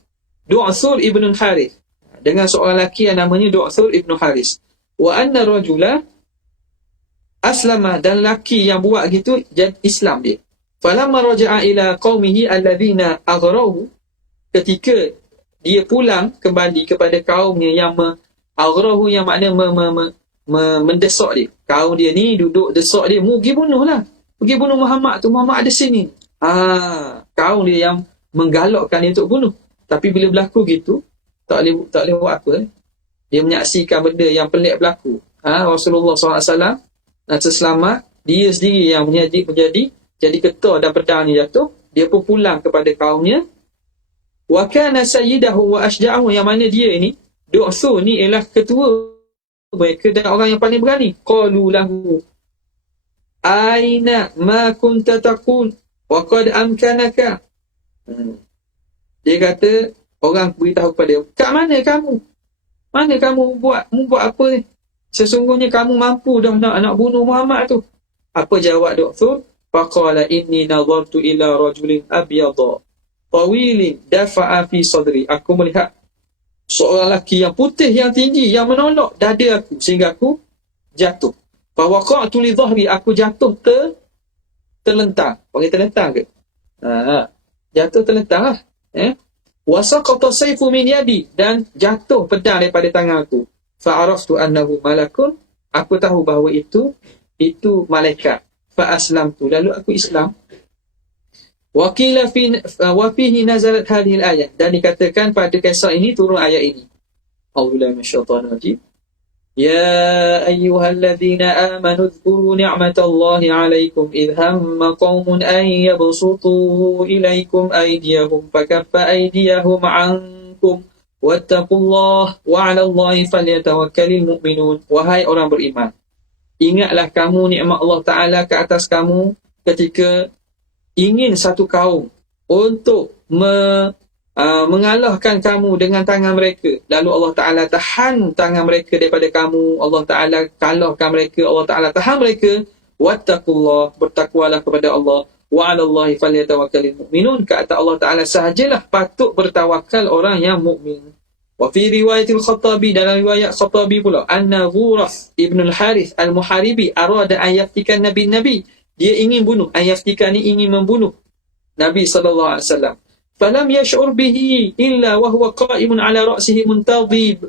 Du'thur ibn Harith, dengan seorang lelaki yang namanya Du'thur ibn Harith. Wa anna rajula aslama, dan lelaki yang buat gitu Islam dia. Falamma raja'a ila qaumihi alladhina aghrahu, ketika dia pulang kembali kepada kaumnya yang aghrahu, yang makna mendesak dia. Kaum dia ni duduk desak dia, pergi bunuh lah, pergi bunuh Muhammad tu, Muhammad ada sini. Kaum dia yang menggalakkan dia untuk bunuh. Tapi bila berlaku gitu, tak boleh buat apa. Dia menyaksikan benda yang pelik berlaku. Rasulullah SAW nak selamat, dia sendiri yang jadi ketua dan pedangnya jatuh. Dia pun pulang kepada kaumnya. Wa kana sayyidahu wa asja'ahu, yang mana dia ini Du'thur ni ialah ketua mereka dan orang yang paling berani. Qalu lahu aina ma kunta taqul wa qad amkanaka. Dia kata, orang beritahu kepada dia, kat mana kamu? Mana kamu buat apa ni? Sesungguhnya kamu mampu dah nak bunuh Muhammad tu. Apa jawab Du'thur? Faqala inni nazartu ila rajulin abyadha tawilin dafa'a fi sadri. Aku melihat seorang lelaki yang putih, yang tinggi, yang menolak dada aku sehingga aku jatuh. Fa waqa'tu li dhahri, aku jatuh terlentang. Panggil terlentang ke? Jatuh terlentang lah. Wasaqata sayfu min yadi, dan jatuh pedang daripada tangan aku. Fa'araftu annahu malakun, aku tahu bahawa itu malaikat. Fa'aslamtu, lalu aku Islam. Wa qila wa fihi nazalat hadhihi al-ayah, dan dikatakan pada kisah ini turun ayat ini. A'udzubillahi minasyaitonir rajim. Ya ayyuhalladzina amanu dhkuru ni'matallahi 'alaikum idh hamma qaumun an yabsutu ilaikum aydiyahum fakaffa aydiyahum 'ankum wattaqullaha wa 'alallahi falyatawakkalul mu'minun. Wahai orang beriman, ingatlah kamu nikmat Allah Ta'ala ke atas kamu ketika ingin satu kaum untuk mengalahkan kamu dengan tangan mereka, lalu Allah Ta'ala tahan tangan mereka daripada kamu, Allah Ta'ala kalahkan mereka, Allah Ta'ala tahan mereka. Wattaqullah, bertakwalah kepada Allah. Wa 'alallahi falyatawakkalul mu'minun, ke atas Allah Ta'ala sahajalah patut bertawakal orang yang mukmin. Wa fi riwayatil Khattabi, dalam riwayat Khattabi pula, anna Ghurath ibn al-Harith al-Muharibi arada an yaftikan nabi, dia ingin bunuh, an yaftikan ni ingin membunuh Nabi sallallahu alaihi wasallam. Falam yash'ur bihi illa wa huwa qa'imun ala ra'sihi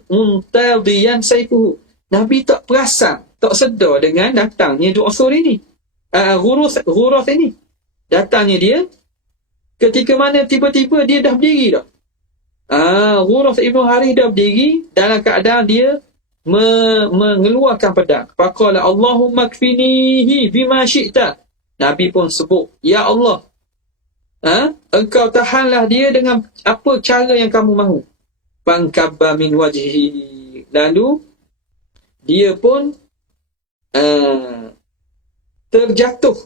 muntadiyan sayfuhu. Nabi tak perasan, tak sedar dengan datangnya Du'thur ini, Ghurath ini. Datangnya dia ketika mana tiba-tiba dia dah berdiri dah. Ghurath ibn Harith dah berdiri dalam keadaan dia mengeluarkan pedang. Faqala Allahumma kfinihi bima syi'ta. Nabi pun sebut, ya Allah, engkau tahanlah dia dengan apa cara yang kamu mahu. Fankabba min wajhi, lalu dia pun terjatuh,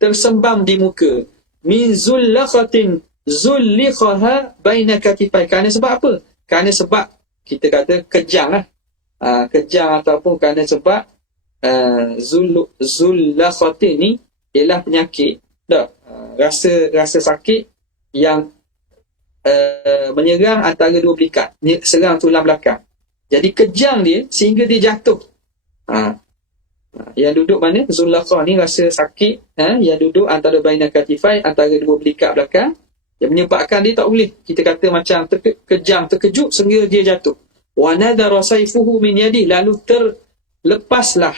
tersembam di muka. Min zullaqatin zulliqaha baina katifai. Kerana sebab apa? Kerana sebab kita kata kejang lah. Kejang ataupun kerana sebab zullaqatin ni ialah penyakit. Rasa sakit yang menyerang antara dua belikat, serang tulang belakang. Jadi kejang dia sehingga dia jatuh. Yang duduk mana? Zullaqah ni rasa sakit, yang duduk antara baina katifai, antara dua belikat belakang, yang menyebabkan dia tak boleh, kita kata macam kejang, terkejut sehingga dia jatuh. Wa nadara sayfuhu min yadi, lalu terlepaslah,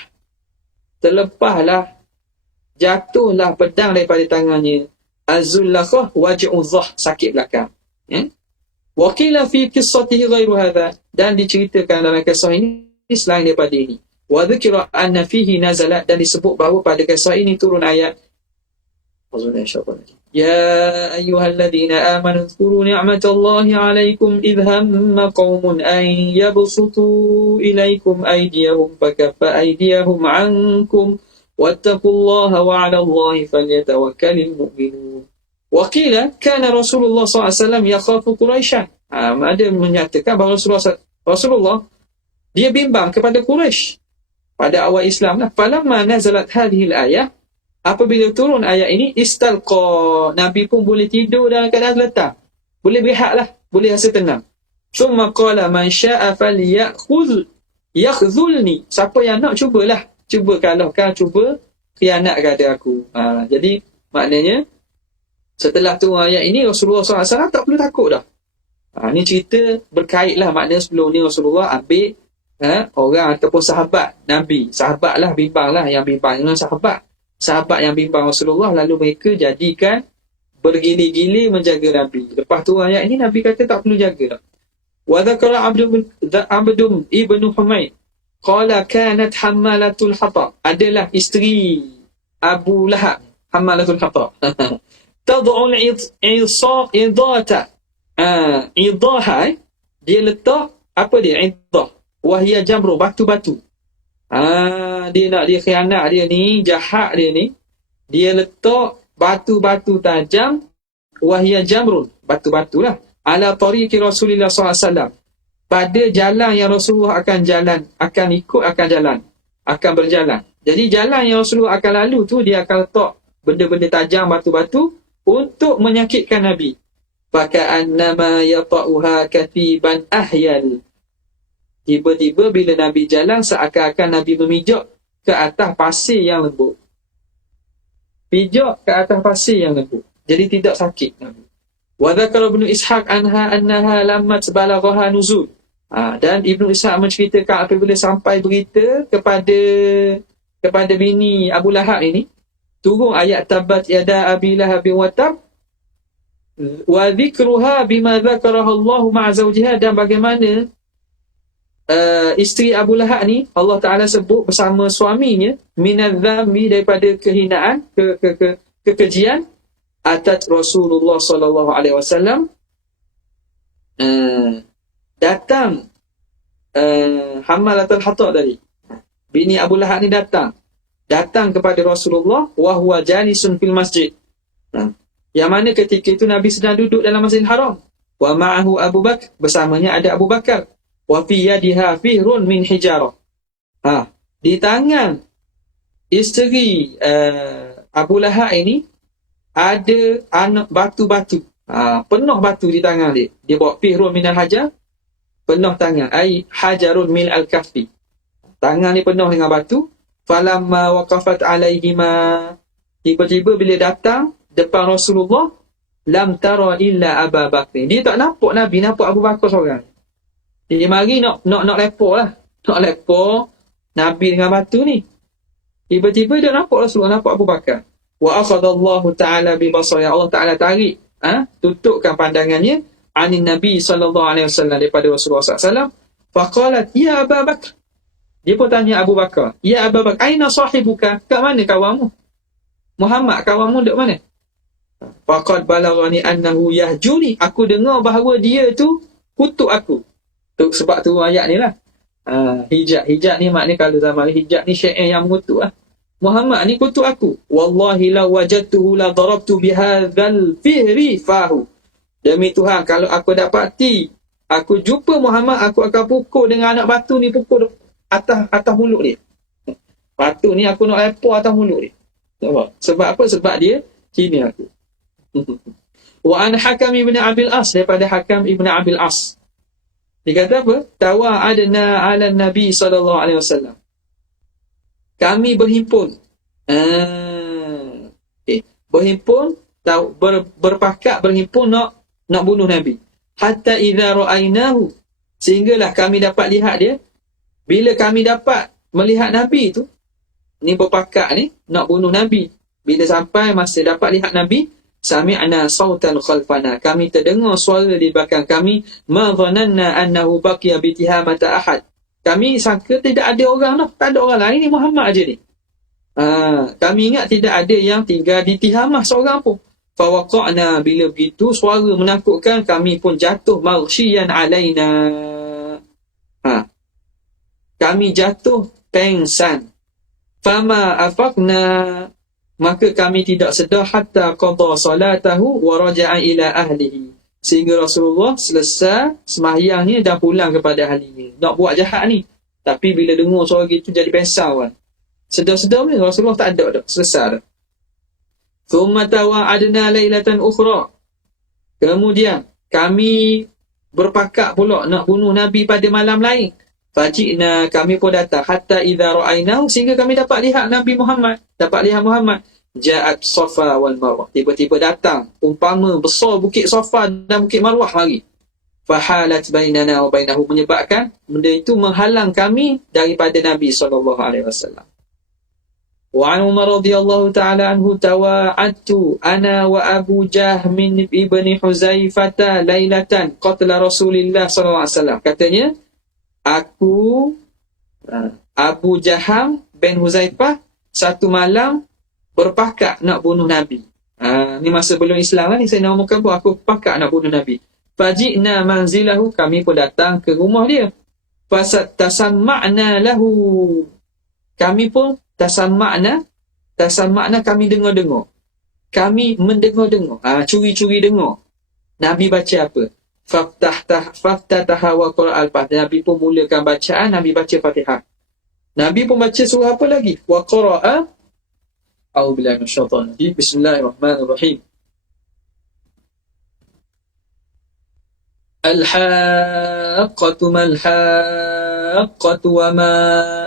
jatuhlah pedang daripada tangannya. Az-zullakhah waj'udh, sakit belakang. Wa qila fi qissatihi ghairu hadha, dan diceritakan dalam kisah ini selain daripada ini. Wa dzikra anna fihi nazalat, dan disebut bahawa pada kisah ini turun ayat Ya ayyuhalladzina amanu dzkuru ni'matallahi 'alaikum idh hamma qaumun an yabsutu ilaikum aydiyahum fakaffa aydiyahum 'ankum wattaqullaha wa 'alallahi falyatawakkalul mu'minun. Wa qila kana Rasulullah SAW yakhafu Quraisyan. Ada menyatakan bahawa Rasulullah dia bimbang kepada Quraisy pada awal Islam lah. Falamma nazalat hadhihi al-ayah, apabila turun ayat ini, istalqa, Nabi pun boleh tidur dalam keadaan letak, boleh berehat lah, boleh rasa tenang. Summa qala man sya'a yakhzulni, siapa yang nak cubalah, cuba kalahkan, cuba khianat kepada aku. Jadi maknanya setelah turun ayat ini, Rasulullah SAW tak perlu takut dah. Ni cerita berkait lah, maknanya sebelum ni Rasulullah ambil orang ataupun sahabat Nabi, sahabat lah bimbang lah, yang bimbang dengan sahabat yang bimbang Rasulullah, lalu mereka jadikan bergili-gili menjaga Nabi. Lepas tu ayat ini Nabi kata tak perlu jaga dah. Wa dzakara Abdum ibnu Humaid qala kanat hammalatul hatab, adalah isteri Abu Lahab, hammalatul hatab. Tad'u al-idata, idaha, dia letak apa dia, idah, wahia jamru, batu-batu. Dia khianat, dia ni jahat, dia letak batu-batu tajam, wahia jamrun, batu-batu lah, ala tariqi Rasulullah SAW, pada jalan yang Rasulullah akan berjalan. Jadi jalan yang Rasulullah akan lalu tu, dia akan letak benda-benda tajam, batu-batu, untuk menyakitkan Nabi. Faka'annama yata'uha katiban ahyal, tiba-tiba bila Nabi jalan, seakan-akan Nabi memijak ke atas pasir yang lembut. Pijak ke atas pasir yang lembut, jadi tidak sakit Nabi. Wa dzakara Ibnu Ishaq annaha lammat balaghaha nuzul. Dan Ibnu Ishaq menceritakan apabila sampai berita kepada bini Abu Lahab ini, turun ayat tabat yada abi lahabin wa tab, wa dzikruha bima dzakaraha Allah ma'a zawjiha, dan bagaimana isteri Abu Lahab ni Allah Ta'ala sebut bersama suaminya, minadh-dhammi, daripada kehinaan, kekejian. Atat Rasulullah sallallahu alaihi wasallam, datang Hammalatul Hatab tadi, bini Abu Lahab ni datang kepada Rasulullah, wa huwa jalisun fil masjid, yang mana ketika itu Nabi sedang duduk dalam Masjidil Haram, wa ma'ahu Abu Bakar, bersamanya ada Abu Bakar, wa fi yadiha fihrun min hijarah, di tangan isteri Abu Lahab ini ada anak batu-batu, penuh batu di tangan dia. Dia bawa fihrun min al-hajar, penuh tangan, ai hajarun min al-kaffi, tangan ni penuh dengan batu. Falamma waqafat alaihima, tiba-tiba bila datang depan Rasulullah, lam tara illa Abu Bakar, dia tak nampak Nabi, nampak Abu Bakar seorang. Dia mari nak lepak lah, nak lepak Nabi dengan batu ni. Tiba-tiba dia nampak Rasulullah, nampak Abu Bakar. Wa akhadallahu ta'ala bi basari, Allah Ta'ala tarik, tutupkan pandangannya, anin Nabi sallallahu alaihi wasallam, daripada Rasulullah SAW. Faqalat ya Abu Bakar, dia pun tanya Abu Bakar, ya Abu Bakar, aina sahibuka, kat mana kawanmu? Muhammad kawanmu dek mana? Faqad balaghani annahu yahjuni, aku dengar bahawa dia tu kutuk aku. Sebab tu ayat ni lah, hijab ni maknanya kalau zaman hijab ni syair yang mengutuk lah. Muhammad ni kutuk aku. Wallahi la wajadtuhu la darabtu bihadzal fihri fahu, demi Tuhan kalau aku dapati, aku jumpa Muhammad, aku akan pukul dengan anak batu ni, pukul atas mulut dia. Batu ni aku nak lepak atas mulut dia. Sebab apa? Sebab dia hina aku. Wa an Hakam ibn Abil As, daripada Hakam ibn Abil As, dia kata apa? Tawa'adna 'ala Nabi sallallahu alaihi wasallam, kami berhimpun, berhimpun, berpakat nak bunuh Nabi. Hatta idza ra'ainahu, sehinggalah kami dapat lihat dia. Bila kami dapat melihat Nabi tu, ni berpakak ni nak bunuh Nabi. Bila sampai masa dapat lihat Nabi, sami'na sautan khalfana, kami terdengar suara di belakang kami, ma dhananna annahu baqiya bi tihamata ahad, kami sangka tidak ada orang dah, tak ada orang lain, ni Muhammad aja ni. Kami ingat tidak ada yang tinggal di Tihamah seorang pun. Fawaqa'na, bila begitu suara menakutkan, kami pun jatuh maghsyian alaina. Kami jatuh pengsan. Fama afaqna, maka kami tidak sedar hatta qada salatahu wa raja'a ila ahlihi, sehingga Rasulullah selesai sembahyangnya dan pulang kepada ahlinya. Nak buat jahat ni, tapi bila dengar suara gitu jadi pensau kan. Sedar-sedar ni Rasulullah tak ada dah, selesai dah. Thumma tawa'adna lailatan ukhra, kemudian kami berpakak pula nak bunuh Nabi pada malam lain. Faji'na, kami pun datang, hatta idza ra'ainahu, sehingga kami dapat lihat Nabi Muhammad, dapat lihat Muhammad. Ja'at Safa wal Marwah, tiba-tiba datang umpama besar bukit Safa dan bukit Marwah lagi. Fahalat bainana wa bainahu, menyebabkan benda itu menghalang kami daripada Nabi SAW. Wa an Umar radhiyallahu ta'ala anhu, tawa'adtu ana wa Abu Jahm ibn Huzaifah lailatan qatla Rasulillah SAW. Katanya, aku, Abu Jaham bin Huzaifah, satu malam berpakak nak bunuh Nabi. Ni masa belum Islam lah ni, saya nak umumkan pun aku pakak nak bunuh Nabi. Faji'na manzilahu, kami pun datang ke rumah dia. Tasamma'na lahu, kami pun tasamma'na, kami dengar-dengar. Kami mendengar-dengar, curi-curi dengar. Nabi baca apa? Faftataha wa qara al-Fatihah. Nabi pun mulakan bacaan, Nabi baca Fatihah. Nabi pun baca surah apa lagi? Wa qara'a, a'udzubillahi minasyaitonir rajim, bismillahirrahmanirrahim. Al-haqqatu mal-haqqatu wa ma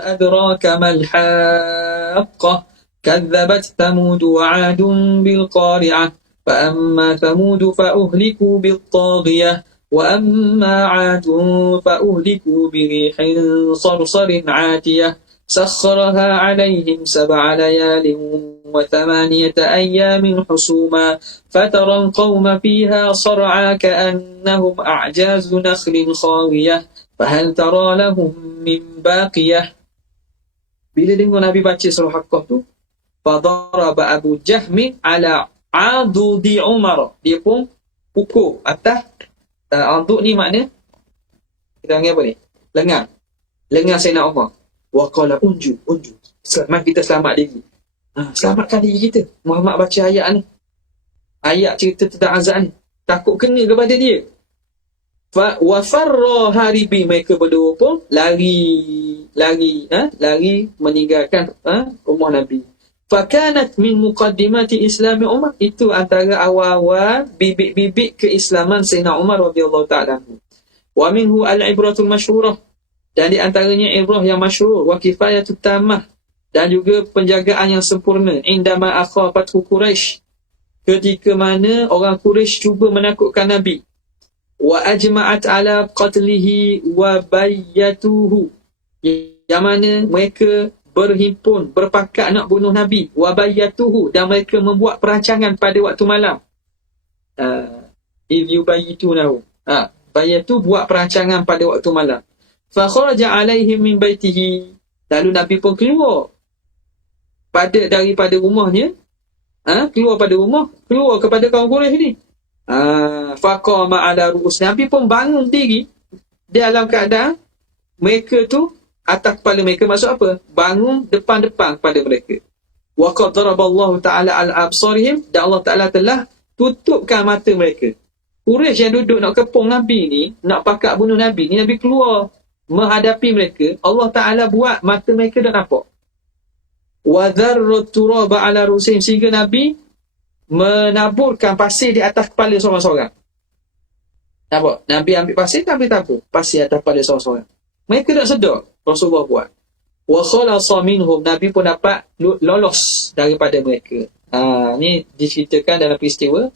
adraka mal-haqqah, kadzabat Thamud wa 'adun bil-qari'ah. فأما ثمود فأهلكوا بالطاغية وأما عاد فأهلكوا بريح صرصر عاتية سخرها عليهم 7 ليال و8 أيام حسوما فترى القوم فيها صرعى كأنهم أعجاز نخل خاوية فهل ترى لهم من باقية. Bila dengar Nabi baca surah Haqqah tu, fadaraba Abu Jahmi ala adudi Umar, dia pun pukul atas adud ni makna kita panggil apa ni, lengan Sayyidina Umar. Wa qala unju, selamat, kita selamat diri, selamatkan diri kita. Muhammad baca ayat ni, ayat cerita tentang azab ni, takut kena kepada dia. Wa farra haribi, mereka berdua pun lari meninggalkan rumah Nabi. Fakanat min muqaddimati Islami Umar, itu antara awal-awal bibit-bibit keislaman Sayyidina Umar radhiyallahu ta'ala anhu. Wa minhu al-ibratul masyhurah, dan di antaranya ibrah yang masyhur, wa kifayatut tamah, dan juga penjagaan yang sempurna, indama akhafathu Quraisy, ketika mana orang Quraisy cuba menakutkan Nabi. Wa ajma'at ala qatlihi wa bayyatuhu, yang mana mereka berhimpun, berpakat nak bunuh Nabi. Wa bayyatuhu, dan mereka membuat perancangan pada waktu malam. If you bayyitunahu, bayyatu, buat perancangan pada waktu malam. Fa kharaja alaihim min baitihi, lalu Nabi pun keluar daripada rumahnya, keluar kepada kaum Quraisy ni. Faqama ala ru'us, Nabi pun bangun diri dalam keadaan mereka tu atas kepala mereka. Maksud apa? Bangun depan-depan pada mereka. Wa qad daraballahu ta'ala al-absarihim, dan Allah Ta'ala telah tutupkan mata mereka. Quraisy yang duduk nak kepung Nabi ni, nak pakak bunuh Nabi ni, Nabi keluar menghadapi mereka, Allah Ta'ala buat mata mereka dah nampak. Wa dharrat turaba ala rusihim, sehingga Nabi menaburkan pasir di atas kepala seorang-seorang. Nampak? Nabi ambil pasir, Nabi tabur pasir atas kepala seorang-seorang. Mereka tak sedar Rasulullah buat. Wa khalasa minhum, Nabi pun dapat lolos daripada mereka. Ni diceritakan dalam peristiwa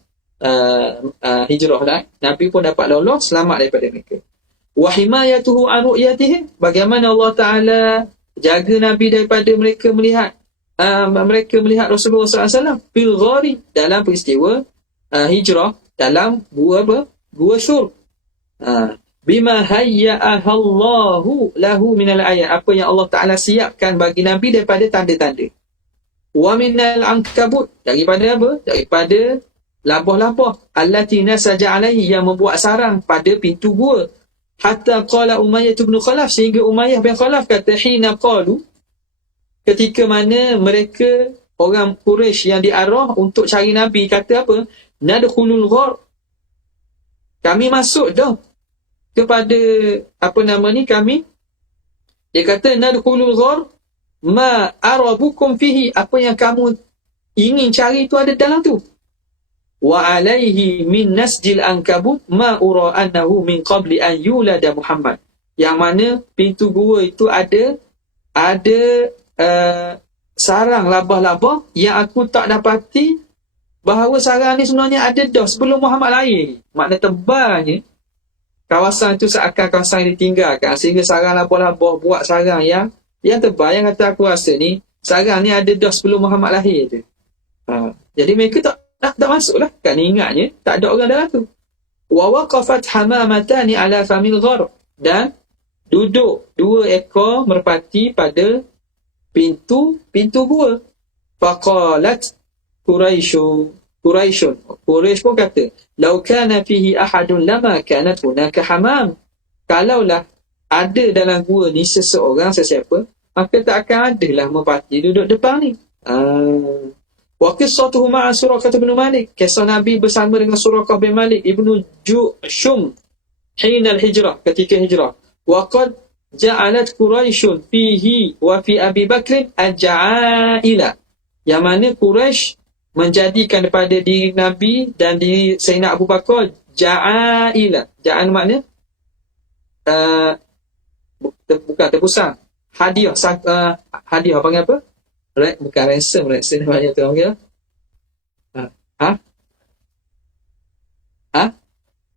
hijrah lah. Nabi pun dapat lolos, selamat daripada mereka. Wa himayatuhu an ru'yatihim, bagaimana Allah Ta'ala jaga Nabi daripada mereka melihat Rasulullah SAW fil ghari, dalam peristiwa hijrah, dalam gua apa? Gua Syur. Bima hayya'ahallahu lahu minal ayat, apa yang Allah Ta'ala siapkan bagi Nabi daripada tanda-tanda. Wa minal ankabut, daripada apa? Daripada labah-labah. Allati nasaja alaihi, yang membuat sarang pada pintu gua. Hatta qala Umayyah bin Khalaf, sehingga Umayyah bin Khalaf kata, hina qalu, ketika mana mereka orang Quraisy yang diarah untuk cari Nabi kata apa? Nadkhulul ghar, kami masuk dah kepada apa nama ni, kami, dia kata nadkhulul ghar ma arabukum fihi, apa yang kamu ingin cari itu ada dalam tu. Wa alaihi min nasjil ankabut ma ura annahu min qabli an yulada Muhammad, yang mana pintu gua itu ada sarang labah-labah yang aku tak dapati bahawa sarang ni sebenarnya ada dah sebelum Muhammad lahir. Makna tebalnya kawasan itu seakan kawasan yang ditinggalkan, sehingga sarang labah-labah buat sarang yang tebal, yang kata aku rasa ni sarang ni ada dah sebelum Muhammad lahir tu. Jadi mereka tak masuk lah, kan ingatnya tak ada orang dalam tu. Wa waqafat hamamatani ala famil ghar, dan duduk 2 ekor merpati pada pintu gua. Faqalat Quraisy pun kata, "Lau kana fihi ahadun lama kanat hunaka hamam." Kalaulah ada dalam gua ni sesiapa, maka tak akan adalah merpati duduk depan ni. Wa qissatuhu ma'a Suraqah bin Malik, kisah Nabi bersama dengan Suraqah bin Malik ibnu Ju'shum hina al-hijrah, ketika hijrah. Wa qad ja'alat Quraisyun fihi wa fi Abi Bakr al-ja'aila, yang mana Quraisy menjadikan daripada diri Nabi dan diri Sayyidina Abu Bakar ja'aila. Ja'an makna bukan terpusang, hadiah, hadiah panggil apa? Bukan ransom namanya tu, panggil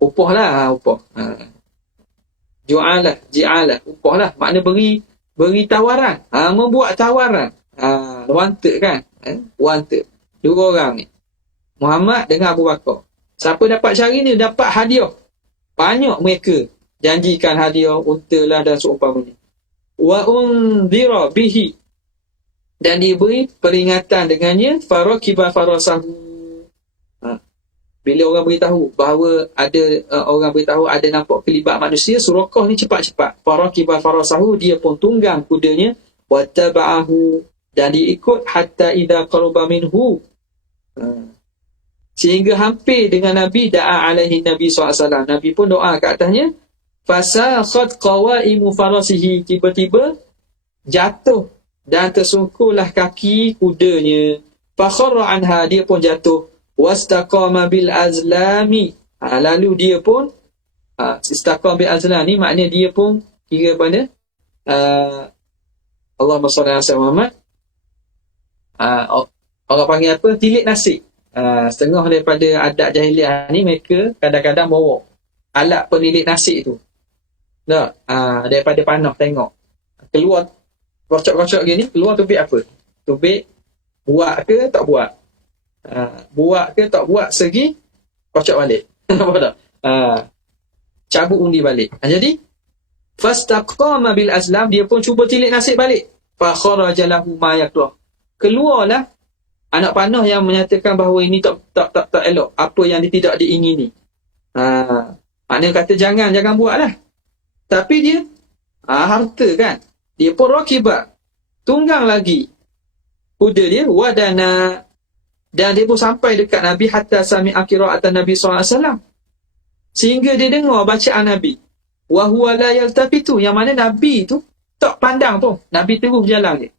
upah lah, upah. Ji'alah, upah lah, makna beri tawaran, membuat tawaran. Wanted kan, wanted 2 orang ni, Muhammad dengan Abu Bakar. Siapa dapat cari ni dapat hadiah banyak, mereka janjikan hadiah unta lah dan seumpamanya. Wa undhira bihi, dan diberi peringatan dengannya. Farakiba farasahu, bila orang beritahu bahawa ada orang beritahu ada nampak kelibat manusia, Suraqah ni cepat-cepat. Farakiba farasahu, dia pun tunggang kudanya. Wattaba'ahu, dan diikut. Hatta idza qaraba minhu, sehingga hampir dengan Nabi. Da'a alaihi Nabi SAW, Nabi pun doa ke atasnya. Fasakhat qawaimu farasihi, tiba-tiba jatuh dan tersungkurlah kaki kudanya. Fakharra anha, dia pun jatuh. Wastaqama bil azlami, lalu dia pun istaqam bil azlami, maknanya dia pun kira pada Allahumma salli ala Muhammad, orang panggil apa, tilik nasi. Setengah daripada adat jahiliah ni, mereka kadang-kadang bawa alat penilik nasi tu dah, daripada panah, tengok keluar kocok-kocok gini, keluar tubik apa, tubik buat ke tak buat, buat ke tak buat, segi kocok balik. Apa tak? Cabut undi balik. Jadi fastaqama bil azlam, dia pun cuba tilik nasib balik. Fa kharaja lahu ma yaklah, keluarlah anak panah yang menyatakan bahawa ini tak elok, apa yang tidak diingini. Maknanya kata jangan buatlah. Tapi dia harta kan, dia pun rakibat, tunggang lagi kuda dia. Wadana, dan dia pun sampai dekat Nabi. Hatta sami'a qira'atan Nabi SAW, sehingga dia dengar bacaan Nabi. Wa huwa la yaltafitu, yang mana Nabi tu tak pandang pun, Nabi terus jalan dia.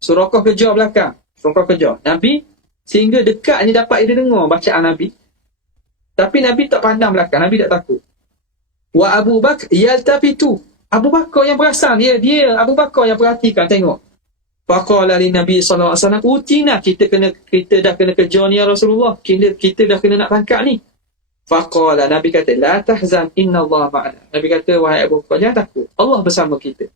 Suraqah kejar belakang, Suraqah kejar Nabi, sehingga dekat ni dapat dia dengar bacaan Nabi, tapi Nabi tak pandang belakang, Nabi tak takut. Wa Abu Bakar yaltafitu, Abu Bakar yang perasan, dia Abu Bakar yang perhatikan, tengok. Faqala li Nabi sallallahu alaihi wasallam, utina, kita dah kena kejar ni ya Rasulullah, kita dah kena nak tangkap ni. Faqala, Nabi kata, la tahzan innallaha ma'ana, Nabi kata, wahai Abu Bakar, jangan takut, Allah bersama kita.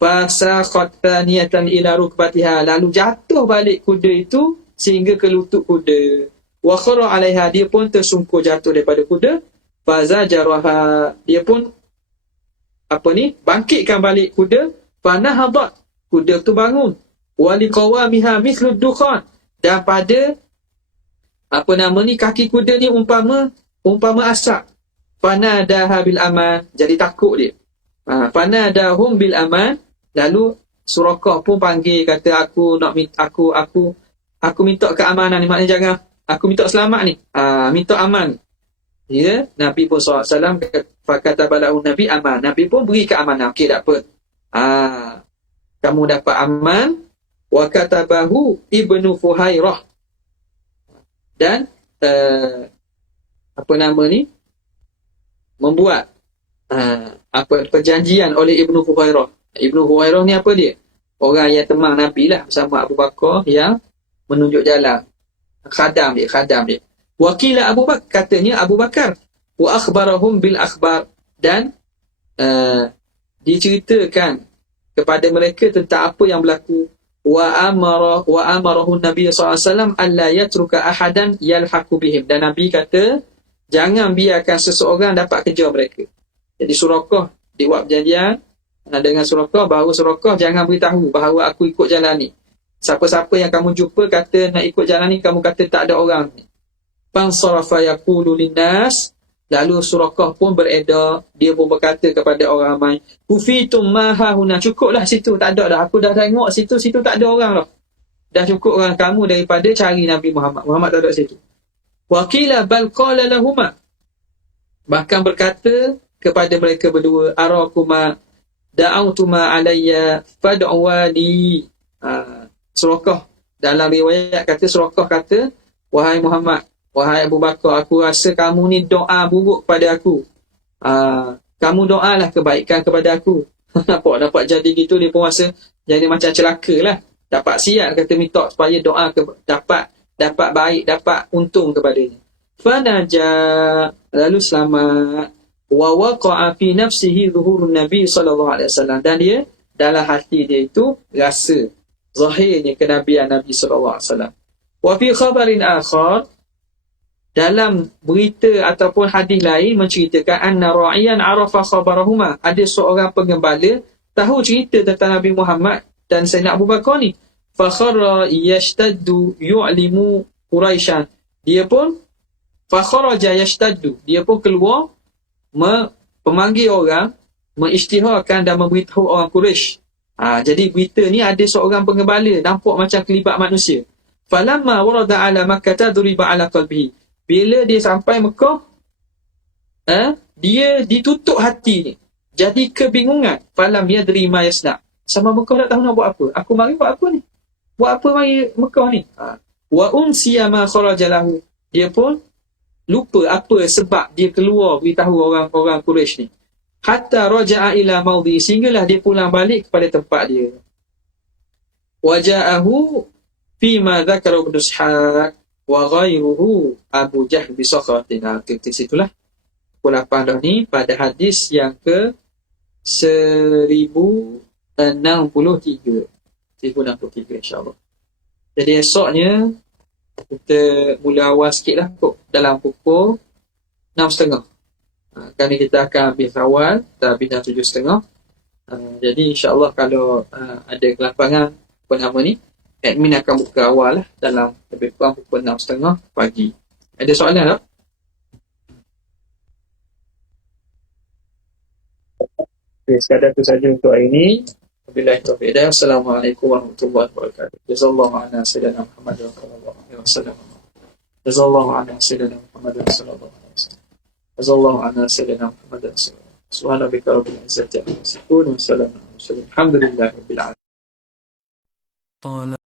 fasaqat thaniyatan ila rukbatiha, lalu jatuh balik kuda itu sehingga ke lutut kuda. Wa khara 'alaiha, dia pun tersungkur jatuh daripada kuda. Fazajaraha, dia pun bangkitkan balik kuda. Fanahadat, kuda tu bangun. Wa liqawamiha mithlu dukhan, dan pada kaki kuda ni umpama asap. Fanadaha bil aman, jadi takut dia. Fanadahum bil aman, lalu Suraqah pun panggil, kata aku minta keamanan ni, maknanya jangan, aku minta selamat ni, minta aman. Ya, Nabi pun SAW kata balahu Nabi aman, Nabi pun beri keamanan. Okey, tak apa, kamu dapat aman. Wa katabahu Ibnu Fuhairah, dan membuat perjanjian oleh Ibnu Fuhairah. Ibnu Fuhairah ni apa dia? Orang yang teman Nabi lah, bersama Abu Bakar, yang menunjuk jalan. Khadam dia. Wakila Abu Bakar, katanya Abu Bakar. Wa akhbarahum bil akhbar, dan diceritakan kepada mereka tentang apa yang berlaku. Wa amarahu Nabi SAW alla yatruka ahadan yalhaqu bihim, dan Nabi kata jangan biarkan seseorang dapat kejar mereka. Jadi Suraqah dibuat perjanjian dengan Suraqah, bahawa Suraqah jangan beritahu bahawa aku ikut jalan ni. Siapa-siapa yang kamu jumpa kata nak ikut jalan ni, kamu kata tak ada orang ni. Fansarafa yaqulu linnas, lalu Suraqah pun beredar, dia pun berkata kepada orang ramai, kufitum ma hahuna, cukuplah situ, tak ada dah, aku dah tengok situ tak ada orang dah. Dah cukup orang kamu daripada cari Nabi Muhammad tak ada situ. Waqila bal qala lahuma, bahkan berkata kepada mereka berdua, arakuma da'autuma alayya fad'uwali. Suraqah dalam riwayat kata, Suraqah kata, wahai Muhammad, wahai Abu Bakar, aku rasa kamu ni doa buruk kepada aku. Kamu doalah kebaikan kepada aku. Dapat jadi gitu, dia pun rasa jadi macam celaka lah. Dapat sial, kata minta supaya doa dapat baik, dapat untung kepadanya. Fanaja, lalu selamat. Wa waqa'a fi nafsihi zuhurun Nabi sallallahu alaihi wasallam, dan dia dalam hati dia itu rasa zahirnya kenabian Nabi sallallahu alaihi wasallam. Wa fi khabarin akhar, dalam berita ataupun hadis lain menceritakan anna ra'iyan arafa khabarahuma, ada seorang pengembala tahu cerita tentang Nabi Muhammad dan Sayyidina Abu Bakar ni. Fa kharra yashtaddu yu'limu Quraisyan, dia pun fa kharaja yashtaddu, dia pun keluar memanggil orang, mengisytiharkan dan memberitahu orang Quraisy. Jadi berita ni ada seorang pengembala nampak macam kelibat manusia. Falamma warada ala Makkah duriba ala qalbihi, bila dia sampai Mekah, dia ditutup hati ni, jadi kebingungan. Falam yadri ma yasna, sama Mekah tak tahu nak buat apa. Aku mari buat apa ni? Buat apa mari Mekah ni? Wa unsiya ma kharaja lahu, dia pun lupa apa sebab dia keluar beritahu orang-orang Quraisy ni. Hatta raja'a ila maudhi, sehinggalah dia pulang balik kepada tempat dia. Waja'ahu fima dzakara Ibnu Ishaq wa ghairuhu Abu Jahl bi sakhratin. Di situlah pukul 8 dah ni pada hadis yang ke 1063 insya-Allah. Jadi esoknya kita mula awal sikit lah, dalam pukul 6.30. Kali kita akan habis awal, kita habis dah 7.30. Jadi insya-Allah kalau ada kelapangan admin akan buka awal lah, dalam lebih kurang pukul 6.30 pagi. Ada soalan tak? Okay, sekadar itu saja untuk hari ini. Wabillahi taufiq. Assalamualaikum warahmatullahi wabarakatuh. Jazallahu anna sayyidina Muhammad sallallahu alaihi wasallam. Jazallahu anna sayyidina Muhammad sallallahu alaihi wasallam. Jazallahu anna sayyidina Muhammad sallallahu alaihi wasallam. Subhanaka rabbil izzati amma yasifun wa salamun alal mursalin. Alhamdulillahi rabbil alamin.